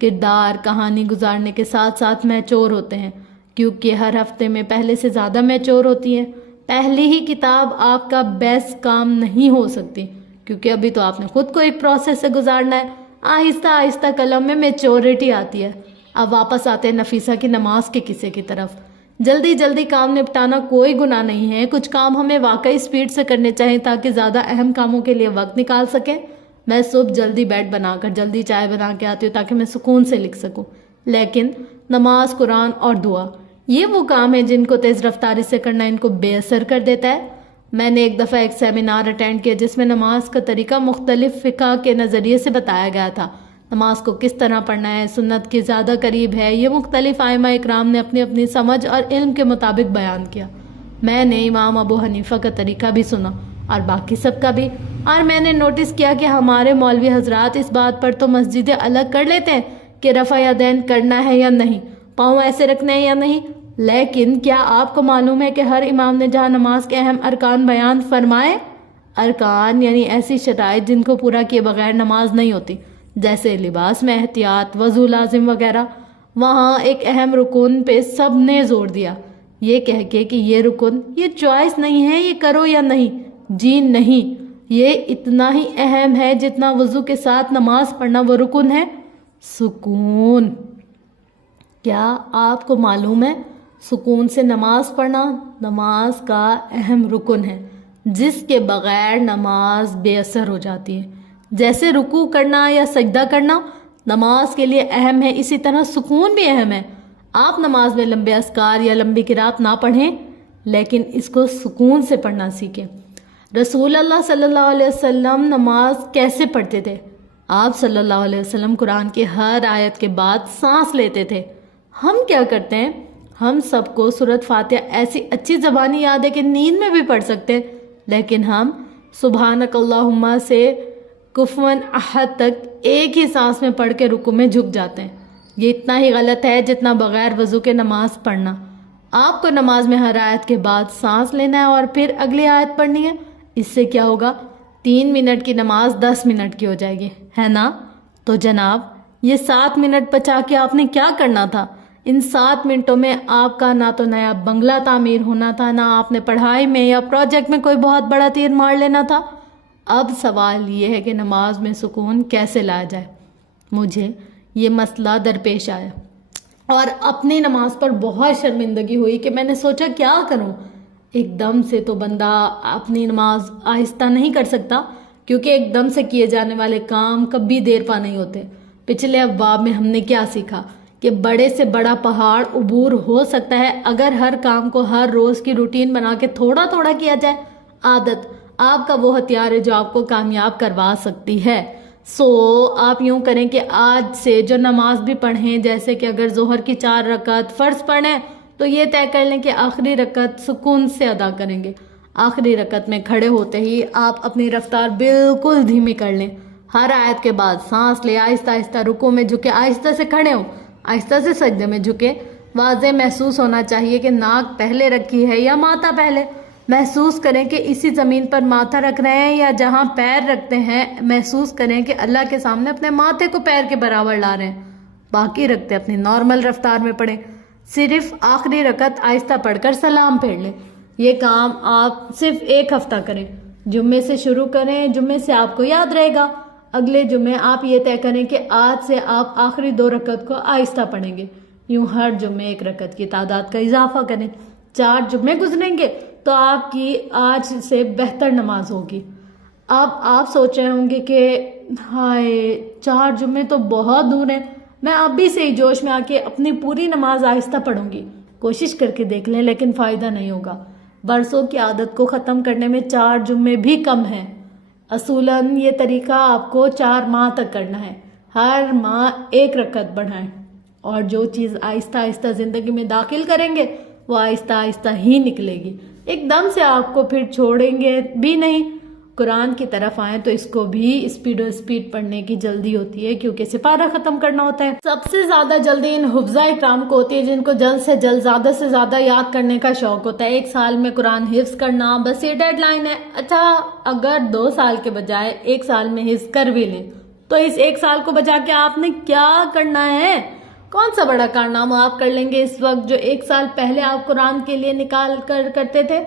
किरदार कहानी गुजारने के साथ साथ मैच्योर होते हैं, क्योंकि हर हफ्ते में पहले से ज़्यादा मैच्योर होती है। पहली ही किताब आपका बेस्ट काम नहीं हो सकती, क्योंकि अभी तो आपने खुद को एक प्रोसेस से गुजारना है। आहिस्ता आहिस्ता कलम में मैच्योरिटी आती है। अब वापस आते हैं नफीसा की नमाज के किस्से की तरफ। जल्दी जल्दी काम निपटाना कोई गुनाह नहीं है। कुछ काम हमें वाकई स्पीड से करने चाहिए ताकि ज़्यादा अहम कामों के लिए वक्त निकाल सकें। मैं सुबह जल्दी बेड बनाकर जल्दी चाय बना के आती हूँ ताकि मैं सुकून से लिख सकूँ। लेकिन नमाज, कुरान और दुआ ये वो काम है जिनको तेज़ रफ्तारी से करना इनको बेअसर कर देता है। मैंने एक दफ़ा एक सेमिनार अटेंड किया जिसमें नमाज का तरीका मुख्तलिफ फ़िक़्ह के नज़रिए से बताया गया था। नमाज को किस तरह पढ़ना है, सुन्नत के ज़्यादा करीब है, ये मुख्तलिफ आइमा इकराम ने अपनी अपनी समझ और इल्म के मुताबिक बयान किया। मैंने इमाम अबू हनीफा का तरीका भी सुना और बाकी सबका भी, और मैंने नोटिस किया कि हमारे मौलवी हजरात इस बात पर तो मस्जिदें अलग कर लेते हैं कि रफ़ा यदैन करना है या नहीं, पाँव ऐसे रखने हैं या नहीं। लेकिन क्या आपको मालूम है कि हर इमाम ने जहाँ नमाज के अहम अरकान बयान फरमाए, अरकान यानी ऐसी शराइत जिनको पूरा किए बगैर नमाज नहीं होती, जैसे लिबास में एहतियात, वज़ू लाजिम वगैरह, वहाँ एक अहम रुकन पे सब ने जोर दिया, ये कह के कि ये रुकन ये चॉइस नहीं है, ये करो या नहीं, जी नहीं, ये इतना ही अहम है जितना वज़ू के साथ नमाज पढ़ना वो रुकन है, सुकून। क्या आपको मालूम है सुकून से नमाज पढ़ना नमाज का अहम रुकन है, जिसके बगैर नमाज बेअसर हो जाती है। जैसे रुकू करना या सजदा करना नमाज के लिए अहम है, इसी तरह सुकून भी अहम है। आप नमाज में लंबे अस्कार या लंबी किरात ना पढ़ें, लेकिन इसको सुकून से पढ़ना सीखें। रसूल अल्लाह सल्लल्लाहु अलैहि वसल्लम नमाज कैसे पढ़ते थे? आप सल्लल्लाहु अलैहि वसल्लम कुरान की हर आयत के बाद सांस लेते थे। हम क्या करते हैं, हम सबको सूरत फातिहा ऐसी अच्छी ज़बानी याद है कि नींद में भी पढ़ सकते हैं, लेकिन हम सुबहानक अल्लाहुम्मा से कुफवन अहद तक एक ही सांस में पढ़ के रुकू में झुक जाते हैं। ये इतना ही गलत है जितना बग़ैर वज़ू के नमाज पढ़ना। आपको नमाज में हर आयत के बाद सांस लेना है और फिर अगली आयत पढ़नी है। इससे क्या होगा, 3 मिनट की नमाज 10 मिनट की हो जाएगी, है ना? तो जनाब, ये 7 मिनट बचा के आपने क्या करना था? इन 7 मिनटों में आपका ना तो नया बंगला तामीर होना था, ना आपने पढ़ाई में या प्रोजेक्ट में कोई बहुत बड़ा तीर मार लेना था। अब सवाल ये है कि नमाज में सुकून कैसे लाया जाए। मुझे ये मसला दरपेश आया और अपनी नमाज पर बहुत शर्मिंदगी हुई कि मैंने सोचा क्या करूं। एकदम से तो बंदा अपनी नमाज आहिस्ता नहीं कर सकता, क्योंकि एकदम से किए जाने वाले काम कभी देर पा नहीं होते। पिछले अब्वाब में हमने क्या सीखा कि बड़े से बड़ा पहाड़ उबूर हो सकता है अगर हर काम को हर रोज़ की रूटीन बना के थोड़ा थोड़ा किया जाए। आदत आपका वो हथियार है जो आपको कामयाब करवा सकती है। आप यूँ करें कि आज से जो नमाज भी पढ़ें, जैसे कि अगर जोहर की 4 रकात फ़र्ज़ पढ़ें तो ये तय कर लें कि आखिरी रकात सुकून से अदा करेंगे। आखिरी रकात में खड़े होते ही आप अपनी रफ्तार बिल्कुल धीमी कर लें। हर आयत के बाद सांस ले, आहिस्ता आहिस्ता रुकू में झुके, आहिस्ता से खड़े हों, आहिस्ता से सजदे में झुके। वाज़े महसूस होना चाहिए कि नाक पहले रखी है या माथा पहले। महसूस करें कि इसी ज़मीन पर माथा रख रहे हैं या जहां पैर रखते हैं। महसूस करें कि अल्लाह के सामने अपने माथे को पैर के बराबर ला रहे हैं। बाकी रखते अपनी नॉर्मल रफ्तार में पढ़ें। सिर्फ आखिरी रकत आहिस्ता पढ़कर सलाम फेर लें। ये काम आप सिर्फ 1 हफ्ता करें। जुम्मे से शुरू करें, जुम्मे से आपको याद रहेगा। अगले जुम्मे आप ये तय करें कि आज से आप आखिरी 2 रकत को आहिस्ता पढ़ेंगे। यूं हर जुम्मे 1 रकत की तादाद का इजाफा करें। 4 जुम्मे गुजरेंगे तो आपकी आज से बेहतर नमाज होगी। अब आप सोच रहे होंगे कि हाय 4 जुम्मे तो बहुत दूर हैं, मैं अभी से ही जोश में आके अपनी पूरी नमाज आहिस्ता पढ़ूंगी। कोशिश करके देख लें, लेकिन फ़ायदा नहीं होगा। बरसों की आदत को ख़त्म करने में 4 जुम्मे भी कम हैं। असूलन ये तरीका आपको 4 माह तक करना है। हर माह 1 रकत बढ़ाएं और जो चीज़ आहिस्ता आहिस्ता ज़िंदगी में दाखिल करेंगे वो आहिस्ता आहिस्ता ही निकलेगी। एकदम से आपको फिर छोड़ेंगे भी नहीं। कुरान की तरफ आए तो इसको भी स्पीड पढ़ने की जल्दी होती है, क्योंकि सिपारा खत्म करना होता है। सबसे ज्यादा जल्दी इन हुफ्जा इकराम को होती है, जिनको जल्द से जल्द ज्यादा से ज्यादा याद करने का शौक होता है। 1 साल में कुरान हिफ्ज करना, बस ये डेडलाइन है। अच्छा, अगर 2 साल के बजाय 1 साल में हिफ्ज कर भी लें तो इस 1 साल को बचा के आपने क्या करना है? कौन सा बड़ा कारनामा आप कर लेंगे इस वक्त जो 1 साल पहले आप कुरान के लिए निकाल कर करते थे?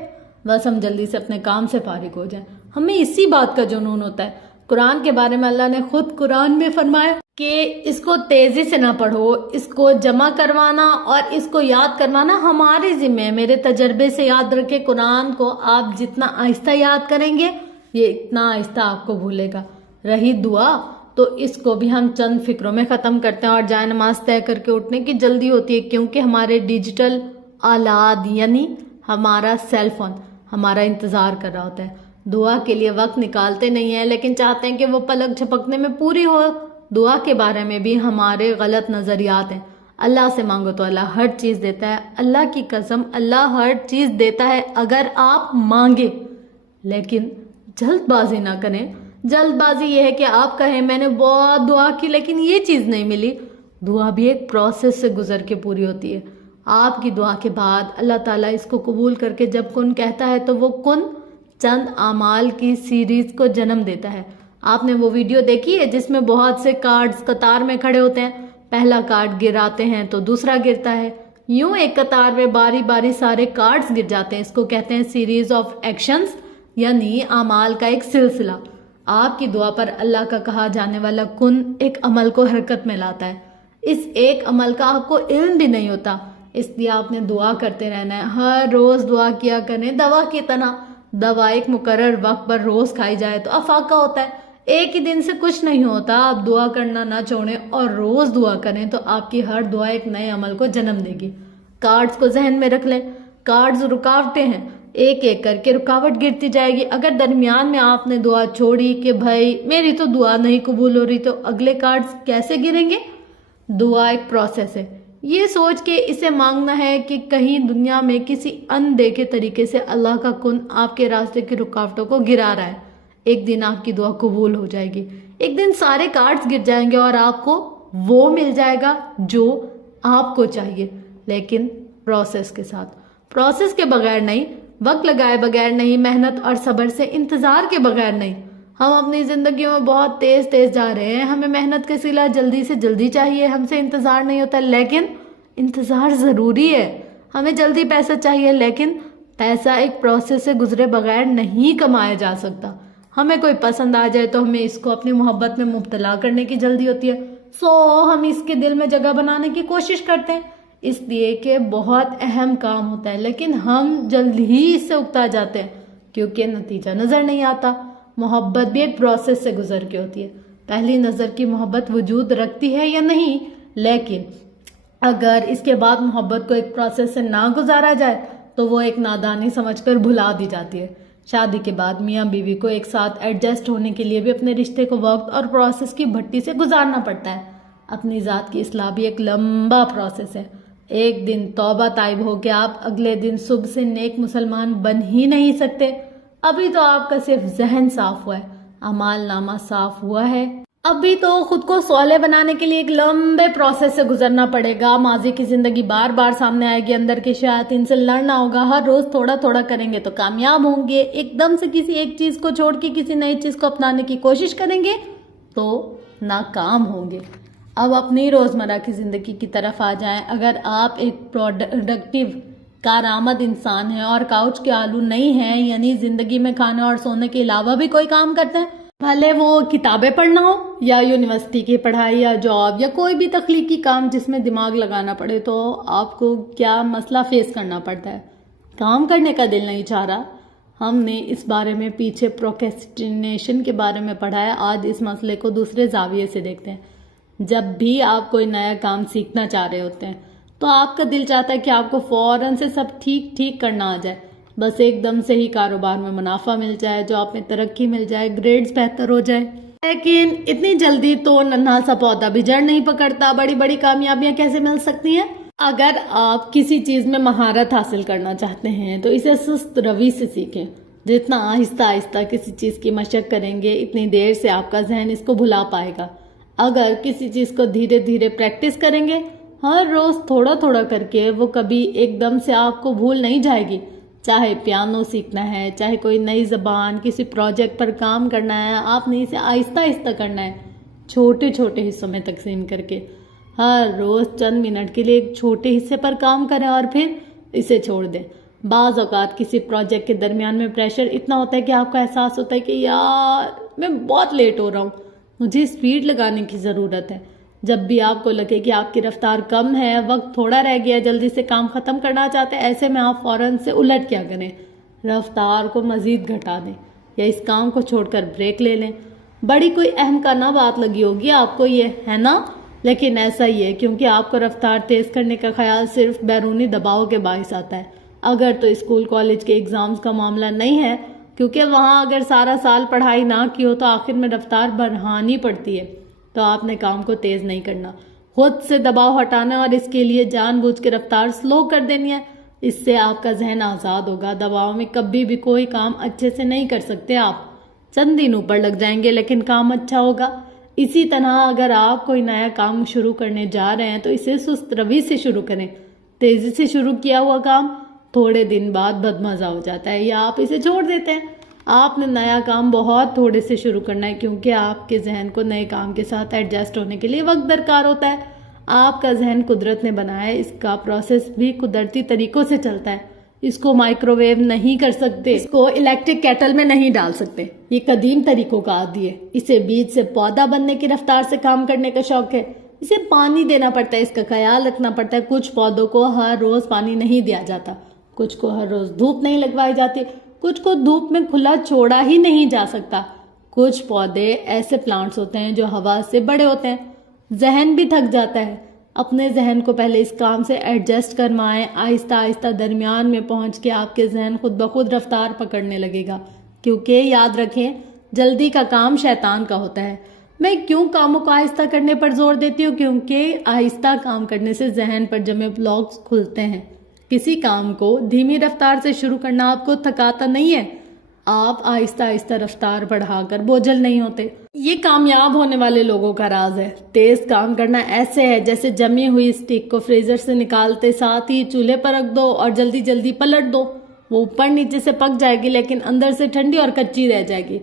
बस हम जल्दी से अपने काम से फारिग हो जाएं। हमें इसी बात का जुनून होता है। कुरान के बारे में अल्लाह ने खुद कुरान में फरमाया कि इसको तेजी से ना पढ़ो, इसको जमा करवाना और इसको याद करवाना हमारे जिम्मे है। मेरे तजर्बे से याद रखे, कुरान को आप जितना आहिस्ता याद करेंगे ये इतना आहिस्ता आपको भूलेगा। रही दुआ, तो इसको भी हम चंद फिक्रों में ख़त्म करते हैं और जाए नमाज तय करके उठने की जल्दी होती है, क्योंकि हमारे डिजिटल आलात यानी हमारा सेल फोन हमारा इंतज़ार कर रहा होता है। दुआ के लिए वक्त निकालते नहीं है, लेकिन चाहते हैं कि वो पलक झपकने में पूरी हो। दुआ के बारे में भी हमारे गलत नज़रियात हैं। अल्लाह से मांगो तो अल्लाह हर चीज़ देता है। अल्लाह की कसम, अल्लाह हर चीज़ देता है अगर आप मांगे, लेकिन जल्दबाजी ना करें। जल्दबाजी ये है कि आप कहें मैंने बहुत दुआ की लेकिन ये चीज़ नहीं मिली। दुआ भी एक प्रोसेस से गुजर के पूरी होती है। आपकी दुआ के बाद अल्लाह ताला इसको कबूल करके जब कुन कहता है तो वो कुन चंद आमाल की सीरीज को जन्म देता है। आपने वो वीडियो देखी है जिसमें बहुत से कार्ड्स कतार में खड़े होते हैं, पहला कार्ड गिराते हैं तो दूसरा गिरता है, यूं एक कतार में बारी बारी सारे कार्ड्स गिर जाते हैं। इसको कहते हैं सीरीज ऑफ एक्शंस, यानी आमाल का एक सिलसिला। आपकी दुआ पर अल्लाह का कहा जाने वाला कुन एक अमल को हरकत में लाता है। इस एक अमल का आपको इल्म भी नहीं होता, इसलिए आपने दुआ करते रहना है। हर रोज दुआ किया करें दवा की तरह। दवा एक मुकर्रर वक्त पर रोज खाई जाए तो अफाका होता है, एक ही दिन से कुछ नहीं होता। आप दुआ करना ना छोड़ें और रोज दुआ करें तो आपकी हर दुआ एक नए अमल को जन्म देगी। कार्ड्स को जहन में रख लें, कार्ड्स रुकावटें हैं, एक एक करके रुकावट गिरती जाएगी। अगर दरमियान में आपने दुआ छोड़ी कि भाई मेरी तो दुआ नहीं कबूल हो रही, तो अगले कार्ड्स कैसे गिरेंगे? दुआ एक प्रोसेस है। ये सोच के इसे मांगना है कि कहीं दुनिया में किसी अनदेखे तरीके से अल्लाह का कुन आपके रास्ते की रुकावटों को गिरा रहा है। एक दिन आपकी दुआ कबूल हो जाएगी, एक दिन सारे कार्ड्स गिर जाएंगे और आपको वो मिल जाएगा जो आपको चाहिए, लेकिन प्रोसेस के साथ। प्रोसेस के बगैर नहीं, वक्त लगाए बगैर नहीं, मेहनत और सब्र से इंतजार के बगैर नहीं। हम अपनी जिंदगी में बहुत तेज तेज जा रहे हैं, हमें मेहनत का सिला जल्दी से जल्दी चाहिए, हमसे इंतजार नहीं होता, लेकिन इंतजार जरूरी है। हमें जल्दी पैसा चाहिए, लेकिन पैसा एक प्रोसेस से गुजरे बगैर नहीं कमाया जा सकता। हमें कोई पसंद आ जाए तो हमें इसको अपनी मोहब्बत में मुब्तला करने की जल्दी होती है, हम इसके दिल में जगह बनाने की कोशिश करते हैं, इसलिए कि बहुत अहम काम होता है, लेकिन हम जल्द ही इससे उकता जाते हैं क्योंकि नतीजा नजर नहीं आता। मोहब्बत भी एक प्रोसेस से गुजर के होती है। पहली नज़र की मोहब्बत वजूद रखती है या नहीं, लेकिन अगर इसके बाद मोहब्बत को एक प्रोसेस से ना गुजारा जाए तो वो एक नादानी समझकर भुला दी जाती है। शादी के बाद मियाँ बीवी को एक साथ एडजस्ट होने के लिए भी अपने रिश्ते को वक्त और प्रोसेस की भट्टी से गुजारना पड़ता है। अपनी ज़ात की इस्लाह भी एक लंबा प्रोसेस है। एक दिन तौबा ताइब हो के आप अगले दिन सुबह से नेक मुसलमान बन ही नहीं सकते। अभी तो आपका सिर्फ जहन साफ हुआ है, अमाल नामा साफ हुआ है। अभी तो खुद को सौले बनाने के लिए एक लंबे प्रोसेस से गुजरना पड़ेगा। माजी की जिंदगी बार बार सामने आएगी, अंदर के शयातीन से लड़ना होगा। हर रोज थोड़ा थोड़ा करेंगे तो कामयाब होंगे, एकदम से किसी एक चीज को छोड़ के किसी नई चीज को अपनाने की कोशिश करेंगे तो नाकाम होंगे। अब अपनी रोजमर्रा की जिंदगी की तरफ आ जाएं। अगर आप एक प्रोडक्टिव कारआमद इंसान हैं और काउच के आलू नहीं हैं, यानी जिंदगी में खाने और सोने के अलावा भी कोई काम करते हैं, भले वो किताबें पढ़ना हो या यूनिवर्सिटी की पढ़ाई या जॉब या कोई भी तख्लीकी काम जिसमें दिमाग लगाना पड़े, तो आपको क्या मसला फेस करना पड़ता है? काम करने का दिल नहीं चाह रहा। हमने इस बारे में पीछे प्रोक्रेस्टिनेशन के बारे में पढ़ा है। आज इस मसले को दूसरे जाविये से देखते हैं। जब भी आप कोई नया काम सीखना चाह रहे होते हैं तो आपका दिल चाहता है कि आपको फौरन से सब ठीक ठीक करना आ जाए, बस एकदम से ही कारोबार में मुनाफा मिल जाए, जॉब में तरक्की मिल जाए, ग्रेड्स बेहतर हो जाए। लेकिन इतनी जल्दी तो नन्हा सा पौधा भी जड़ नहीं पकड़ता। बड़ी बड़ी कामयाबियां कैसे मिल सकती हैं? अगर आप किसी चीज में महारत हासिल करना चाहते हैं तो इसे सुस्त रवि से सीखें। जितना आहिस्ता आहिस्ता किसी चीज की मशक करेंगे, इतनी देर से आपका जहन इसको भुला पाएगा। अगर किसी चीज को धीरे धीरे प्रैक्टिस करेंगे, हर रोज थोड़ा थोड़ा करके, वो कभी एकदम से आपको भूल नहीं जाएगी। चाहे पियानो सीखना है, चाहे कोई नई जबान, किसी प्रोजेक्ट पर काम करना है, आपने इसे आहिस्ता आहिस्ता करना है, छोटे छोटे हिस्सों में तकसीम करके। हर रोज चंद मिनट के लिए एक छोटे हिस्से पर काम करें और फिर इसे छोड़ दें। बाज़ औक़ात किसी प्रोजेक्ट के दरमियान में प्रेशर इतना होता है कि आपको एहसास होता है कि यार मैं बहुत लेट हो रहा हूँ, मुझे स्पीड लगाने की ज़रूरत है। जब भी आपको लगे कि आपकी रफ्तार कम है, वक्त थोड़ा रह गया, जल्दी से काम ख़त्म करना चाहते हैं, ऐसे में आप फ़ौरन से उलट क्या करें, रफ्तार को मज़ीद घटा दें या इस काम को छोड़कर ब्रेक ले लें। बड़ी कोई अहम का ना बात लगी होगी आपको, ये है ना? लेकिन ऐसा ही है, क्योंकि आपको रफ्तार तेज़ करने का ख्याल सिर्फ बैरूनी दबाव के बाइस आता है। अगर तो स्कूल कॉलेज के एग्ज़ाम्स का मामला नहीं है, क्योंकि वहाँ अगर सारा साल पढ़ाई ना की हो तो आखिर में रफ्तार बढ़ानी पड़ती है, तो आपने काम को तेज़ नहीं करना। खुद से दबाव हटाना और इसके लिए जानबूझ के रफ्तार स्लो कर देनी है। इससे आपका जहन आज़ाद होगा। दबाव में कभी भी कोई काम अच्छे से नहीं कर सकते आप। चंद दिन ऊपर लग जाएंगे लेकिन काम अच्छा होगा। इसी तरह अगर आप कोई नया काम शुरू करने जा रहे हैं तो इसे सुस्त रवि से शुरू करें। तेजी से शुरू किया हुआ काम थोड़े दिन बाद बदमजा हो जाता है या आप इसे छोड़ देते हैं। आपने नया काम बहुत थोड़े से शुरू करना है क्योंकि आपके जहन को नए काम के साथ एडजस्ट होने के लिए वक्त दरकार होता है। आपका जहन कुदरत ने बनाया है, इसका प्रोसेस भी कुदरती तरीकों से चलता है। इसको माइक्रोवेव नहीं कर सकते, इसको इलेक्ट्रिक केटल में नहीं डाल सकते। ये कदीम तरीकों का आदी है। इसे बीज से पौधा बनने की रफ्तार से काम करने का शौक है। इसे पानी देना पड़ता है, इसका ख्याल रखना पड़ता है। कुछ पौधों को हर रोज पानी नहीं दिया जाता, कुछ को हर रोज धूप नहीं लगवाई जाती, कुछ को धूप में खुला छोड़ा ही नहीं जा सकता। कुछ पौधे ऐसे प्लांट्स होते हैं जो हवा से बड़े होते हैं। जहन भी थक जाता है। अपने जहन को पहले इस काम से एडजस्ट करवाएं। आहिस्ता आहिस्ता दरमियान में पहुंच के आपके जहन खुद ब खुद रफ्तार पकड़ने लगेगा। क्योंकि याद रखें, जल्दी का काम शैतान का होता है। मैं क्यों कामों को आहिस्ता करने पर जोर देती हूँ? क्योंकि आहिस्ता काम करने से जहन पर जमे ब्लॉक्स खुलते हैं। किसी काम को धीमी रफ्तार से शुरू करना आपको थकाता नहीं है। आप आहिस्ता आहिस्ता रफ्तार बढ़ाकर बोझल नहीं होते। ये कामयाब होने वाले लोगों का राज है। तेज काम करना ऐसे है जैसे जमी हुई स्टिक को फ्रीजर से निकालते साथ ही चूल्हे पर रख दो और जल्दी जल्दी पलट दो। वो ऊपर नीचे से पक जाएगी लेकिन अंदर से ठंडी और कच्ची रह जाएगी।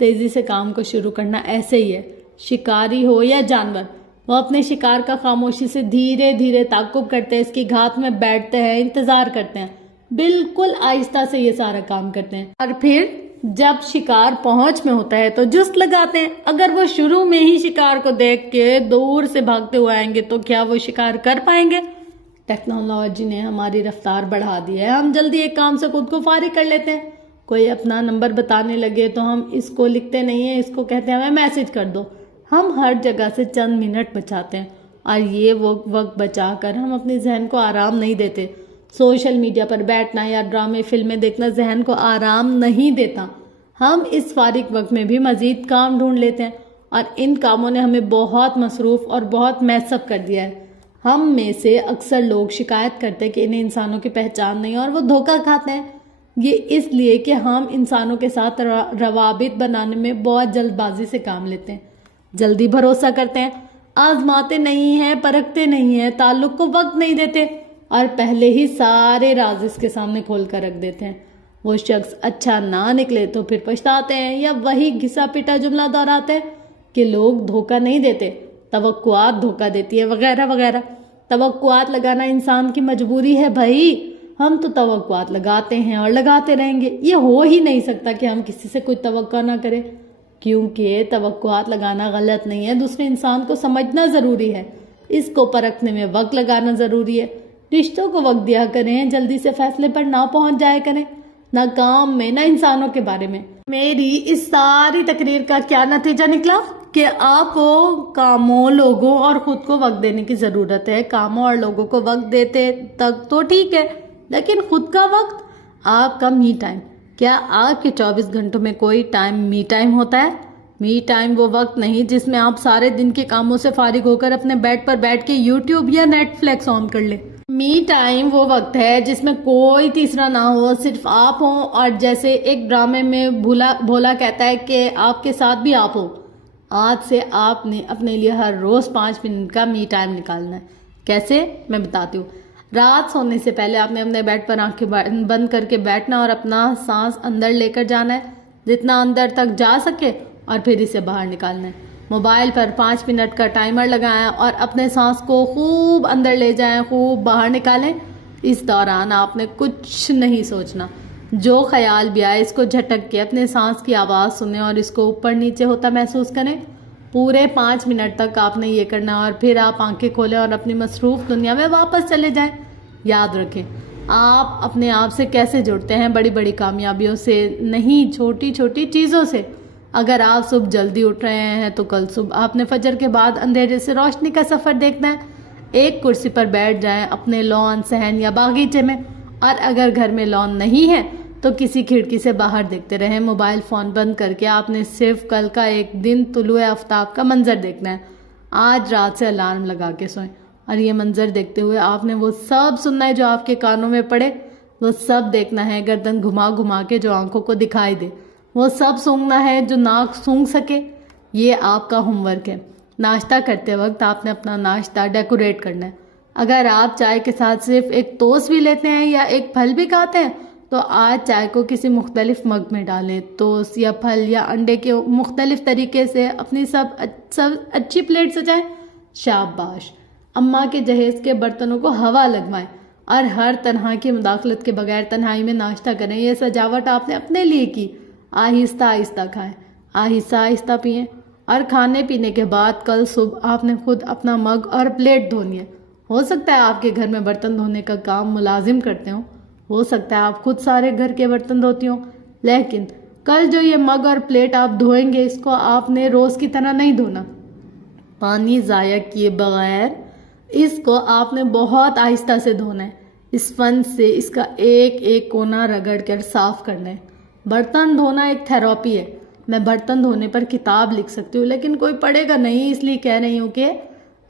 तेजी से काम को शुरू करना ऐसे ही है। शिकारी हो या जानवर, वो अपने शिकार का खामोशी से धीरे धीरे ताकुब करते हैं, इसकी घात में बैठते हैं, इंतजार करते हैं, बिल्कुल आहिस्ता से ये सारा काम करते हैं। और फिर जब शिकार पहुंच में होता है तो जुस्त लगाते हैं। अगर वो शुरू में ही शिकार को देख के दूर से भागते हुए आएंगे तो क्या वो शिकार कर पाएंगे? टेक्नोलॉजी ने हमारी रफ्तार बढ़ा दी है। हम जल्दी एक काम से खुद को फारिग कर लेते हैं। कोई अपना नंबर बताने लगे तो हम इसको लिखते नहीं है, इसको कहते हैं हमें मैसेज कर दो। हम हर जगह से चंद मिनट बचाते हैं और ये वो वक्त बचाकर हम अपने जहन को आराम नहीं देते। सोशल मीडिया पर बैठना या ड्रामे फिल्में देखना जहन को आराम नहीं देता। हम इस फारिग वक्त में भी मजीद काम ढूंढ लेते हैं और इन कामों ने हमें बहुत मसरूफ और बहुत मैसअप कर दिया है। हम में से अक्सर लोग शिकायत करते हैं कि इन्हें इंसानों की पहचान नहीं और वो धोखा खाते हैं। ये इसलिए कि हम इंसानों के साथ रवाबित बनाने में बहुत जल्दबाजी से काम लेते हैं, जल्दी भरोसा करते हैं, आजमाते नहीं हैं, परखते नहीं हैं, ताल्लुक को वक्त नहीं देते और पहले ही सारे राज इसके सामने खोल कर रख देते हैं। वो शख्स अच्छा ना निकले तो फिर पछताते हैं या वही घिसा पिटा जुमला दोहराते हैं कि लोग धोखा नहीं देते, तवक्कुआत धोखा देती है, वगैरह वगैरह। तवक्कुआत लगाना इंसान की मजबूरी है भाई। हम तो तवक्कुआत लगाते हैं और लगाते रहेंगे। ये हो ही नहीं सकता कि हम किसी से कोई तवक्को ना करें, क्योंकि तवक्कुआत लगाना गलत नहीं है। दूसरे इंसान को समझना ज़रूरी है, इसको परखने में वक्त लगाना ज़रूरी है। रिश्तों को वक्त दिया करें, जल्दी से फैसले पर ना पहुंच जाया करें, ना काम में ना इंसानों के बारे में। मेरी इस सारी तकरीर का क्या नतीजा निकला कि आपको कामों, लोगों और खुद को वक्त देने की ज़रूरत है। कामों और लोगों को वक्त देते तक तो ठीक है, लेकिन खुद का वक्त, आपका मी टाइम, क्या आपके 24 घंटों में कोई टाइम मी टाइम होता है? मी टाइम वो वक्त नहीं जिसमें आप सारे दिन के कामों से फारिग होकर अपने बेड पर बैठ के यूट्यूब या नेटफ्लिक्स ऑन कर ले। मी टाइम वो वक्त है जिसमें कोई तीसरा ना हो, सिर्फ आप हो। और जैसे एक ड्रामे में भोला कहता है कि आपके साथ भी आप हो। आज से आपने अपने लिए हर रोज 5 मिनट का मी टाइम निकालना है। कैसे, मैं बताती हूँ। रात सोने से पहले आपने अपने बेड पर आंखें बंद करके बैठना और अपना सांस अंदर लेकर जाना है, जितना अंदर तक जा सके, और फिर इसे बाहर निकालना है। मोबाइल पर 5 मिनट का टाइमर लगाएं और अपने सांस को खूब अंदर ले जाएं, खूब बाहर निकालें। इस दौरान आपने कुछ नहीं सोचना। जो ख्याल भी आए इसको झटक के अपने सांस की आवाज़ सुने और इसको ऊपर नीचे होता महसूस करें। पूरे 5 मिनट तक आपने ये करना और फिर आप आंखें खोलें और अपनी मसरूफ दुनिया में वापस चले जाएं। याद रखें, आप अपने आप से कैसे जुड़ते हैं? बड़ी बड़ी कामयाबियों से नहीं, छोटी छोटी चीज़ों से। अगर आप सुबह जल्दी उठ रहे हैं तो कल सुबह आपने फजर के बाद अंधेरे से रोशनी का सफ़र देखना है। एक कुर्सी पर बैठ जाएं अपने लॉन, सहन या बागीचे में, और अगर घर में लॉन नहीं है तो किसी खिड़की से बाहर देखते रहें। मोबाइल फ़ोन बंद करके आपने सिर्फ कल का एक दिन तुलुए आफ्ताब का मंजर देखना है। आज रात से अलार्म लगा के सोएं और ये मंजर देखते हुए आपने वो सब सुनना है जो आपके कानों में पड़े, वो सब देखना है गर्दन घुमा घुमा के जो आंखों को दिखाई दे, वो सब सूंघना है जो नाक सूंघ सके। ये आपका होमवर्क है। नाश्ता करते वक्त आपने अपना नाश्ता डेकोरेट करना है। अगर आप चाय के साथ सिर्फ एक टोस्ट भी लेते हैं या एक फल भी खाते हैं तो आज चाय को किसी मुख्तलिफ मग में डालें। टोस्ट या फल या अंडे के मुख्तलिफ तरीके से अपनी सब अच्छी प्लेट सजाएं। शाबाश। अम्मा के जहेज के बर्तनों को हवा लगवाएं और हर तरह की मुदाखलत के बगैर तन्हाई में नाश्ता करें। ये सजावट आपने अपने लिए की। आहिस्ता आहिस्ता खाएं, आहिस्ता आहिस्ता पिएं और खाने पीने के बाद कल सुबह आपने खुद अपना मग और प्लेट धोनी है। हो सकता है आपके घर में बर्तन धोने का काम मुलाजिम करते हो सकता है आप खुद सारे घर के बर्तन धोती हो, लेकिन कल जो ये मग और प्लेट आप धोएंगे इसको आपने रोज़ की तरह नहीं धोना। पानी ज़ाया किए बगैर इसको आपने बहुत आहिस्ता से धोना है। स्पंज से इसका एक एक कोना रगड़ कर साफ करना है। बर्तन धोना एक थेरेपी है। मैं बर्तन धोने पर किताब लिख सकती हूँ लेकिन कोई पढ़ेगा नहीं, इसलिए कह रही हूँ कि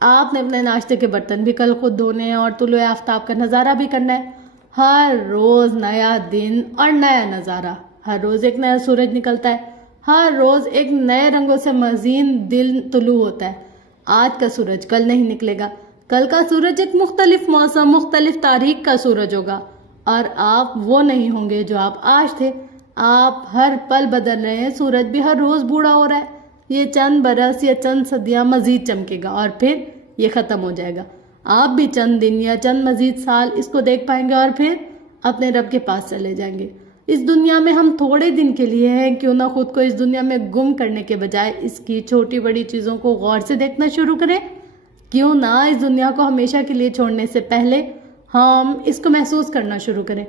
आपने अपने नाश्ते के बर्तन भी कल खुद धोने हैं और तुलुए आफ्ताब का नज़ारा भी करना है। हर रोज़ नया दिन और नया नज़ारा। हर रोज़ एक नया सूरज निकलता है। हर रोज़ एक नए रंगों से मज़ीद दिल तुलू होता है। आज का सूरज कल नहीं निकलेगा। कल का सूरज एक मुख्तलिफ मौसम, मुख्तलिफ तारीख का सूरज होगा और आप वो नहीं होंगे जो आप आज थे। आप हर पल बदल रहे हैं। सूरज भी हर रोज़ बूढ़ा हो रहा है। ये चंद बरस या चंद सदियाँ मज़ीद चमकेगा और फिर ये ख़त्म हो जाएगा। आप भी चंद दिन या चंद मज़ीद साल इसको देख पाएंगे और फिर अपने रब के पास चले जाएंगे। इस दुनिया में हम थोड़े दिन के लिए हैं, क्यों ना खुद को इस दुनिया में गुम करने के बजाय इसकी छोटी बड़ी चीज़ों को गौर से देखना शुरू करें। क्यों ना इस दुनिया को हमेशा के लिए छोड़ने से पहले हम इसको महसूस करना शुरू करें।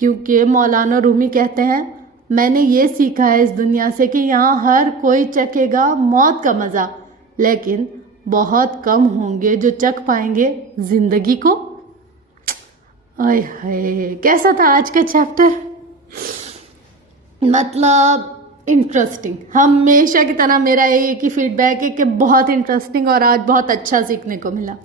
क्योंकि मौलाना रूमी कहते हैं, मैंने ये सीखा है इस दुनिया से कि यहाँ हर कोई चखेगा मौत का मज़ा, लेकिन बहुत कम होंगे जो चख पाएंगे जिंदगी को। आय हाय, कैसा था आज का चैप्टर? मतलब इंटरेस्टिंग। हमेशा की तरह मेरा एक ही फीडबैक है कि बहुत इंटरेस्टिंग और आज बहुत अच्छा सीखने को मिला।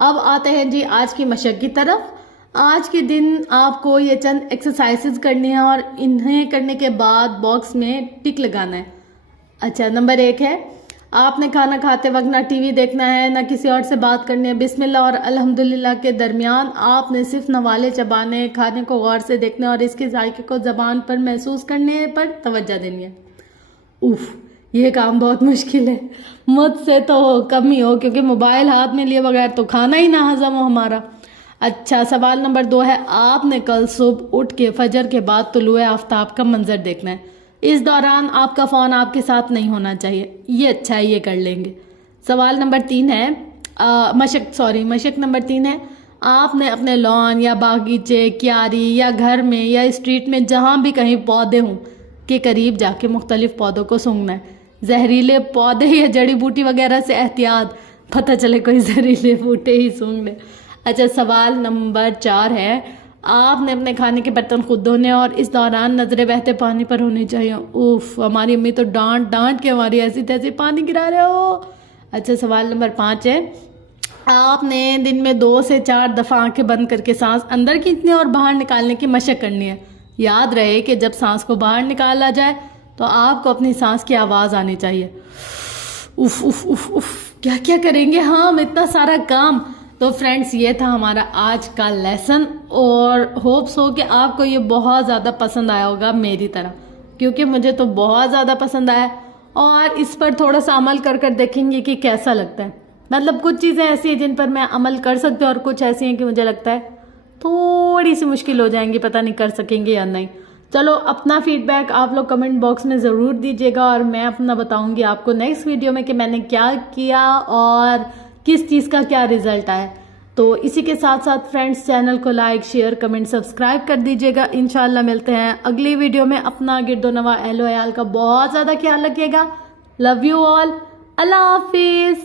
अब आते हैं जी आज की मशक की तरफ। आज के दिन आपको ये चंद एक्सरसाइजेज करनी है और इन्हें करने के बाद बॉक्स में टिक लगाना है। अच्छा, नंबर 1 है, आपने खाना खाते वक्त ना टीवी देखना है ना किसी और से बात करनी है। बिस्मिल्लाह और अल्हम्दुलिल्लाह के दरमियान आपने सिर्फ नवाले चबाने, खाने को गौर से देखना और इसके जायके को ज़बान पर महसूस करने पर तवज्जो देनी है। उफ, ये काम बहुत मुश्किल है। मुझसे तो कम ही हो, क्योंकि मोबाइल हाथ में लिए बगैर तो खाना ही ना हजम हो हमारा। अच्छा, सवाल नंबर 2 है, आपने कल सुबह उठ के फजर के बाद तुलुए आफ्ताब का मंजर देखना है। इस दौरान आपका फ़ोन आपके साथ नहीं होना चाहिए। ये अच्छा है, ये कर लेंगे। सवाल नंबर 3 है, मशक नंबर 3 है, आपने अपने लॉन या बागीचे, क्यारी या घर में या स्ट्रीट में जहाँ भी कहीं पौधे हों के करीब जाके मुख्तलिफ पौधों को सूंघना है। जहरीले पौधे या जड़ी बूटी वगैरह से एहतियात, पता चले कोई जहरीले बूटे ही सूंघ ले। अच्छा, सवाल नंबर 4 है, आपने अपने खाने के बर्तन खुद धोने और इस दौरान नजरें बहते पानी पर होनी चाहिए। उफ, हमारी अम्मी तो डांट के हमारी ऐसी तैसी पानी गिरा रहे हो। अच्छा, सवाल नंबर 5 है, आपने दिन में 2 से 4 दफ़ा आंखें बंद करके सांस अंदर खींचने और बाहर निकालने की मशक करनी है। याद रहे कि जब सांस को बाहर निकाला जाए तो आपको अपनी सांस की आवाज़ आनी चाहिए। उफ उफ उफ उफ, क्या क्या करेंगे हम, इतना सारा काम। तो फ्रेंड्स, ये था हमारा आज का लेसन और होप्स हो कि आपको ये बहुत ज़्यादा पसंद आया होगा मेरी तरह, क्योंकि मुझे तो बहुत ज़्यादा पसंद आया और इस पर थोड़ा सा अमल कर देखेंगे कि कैसा लगता है। मतलब कुछ चीज़ें ऐसी हैं जिन पर मैं अमल कर सकती हूँ और कुछ ऐसी हैं कि मुझे लगता है थोड़ी सी मुश्किल हो जाएंगी, पता नहीं कर सकेंगे या नहीं। चलो, अपना फीडबैक आप लोग कमेंट बॉक्स में ज़रूर दीजिएगा और मैं अपना बताऊँगी आपको नेक्स्ट वीडियो में कि मैंने क्या किया और किस चीज़ का क्या रिजल्ट आया। तो इसी के साथ साथ फ्रेंड्स, चैनल को लाइक, शेयर, कमेंट, सब्सक्राइब कर दीजिएगा। इंशाल्लाह मिलते हैं अगली वीडियो में। अपना गिरदोनवा एहलो अयाल का बहुत ज़्यादा ख्याल रखिएगा। Love you all. अल्लाह हाफिज़।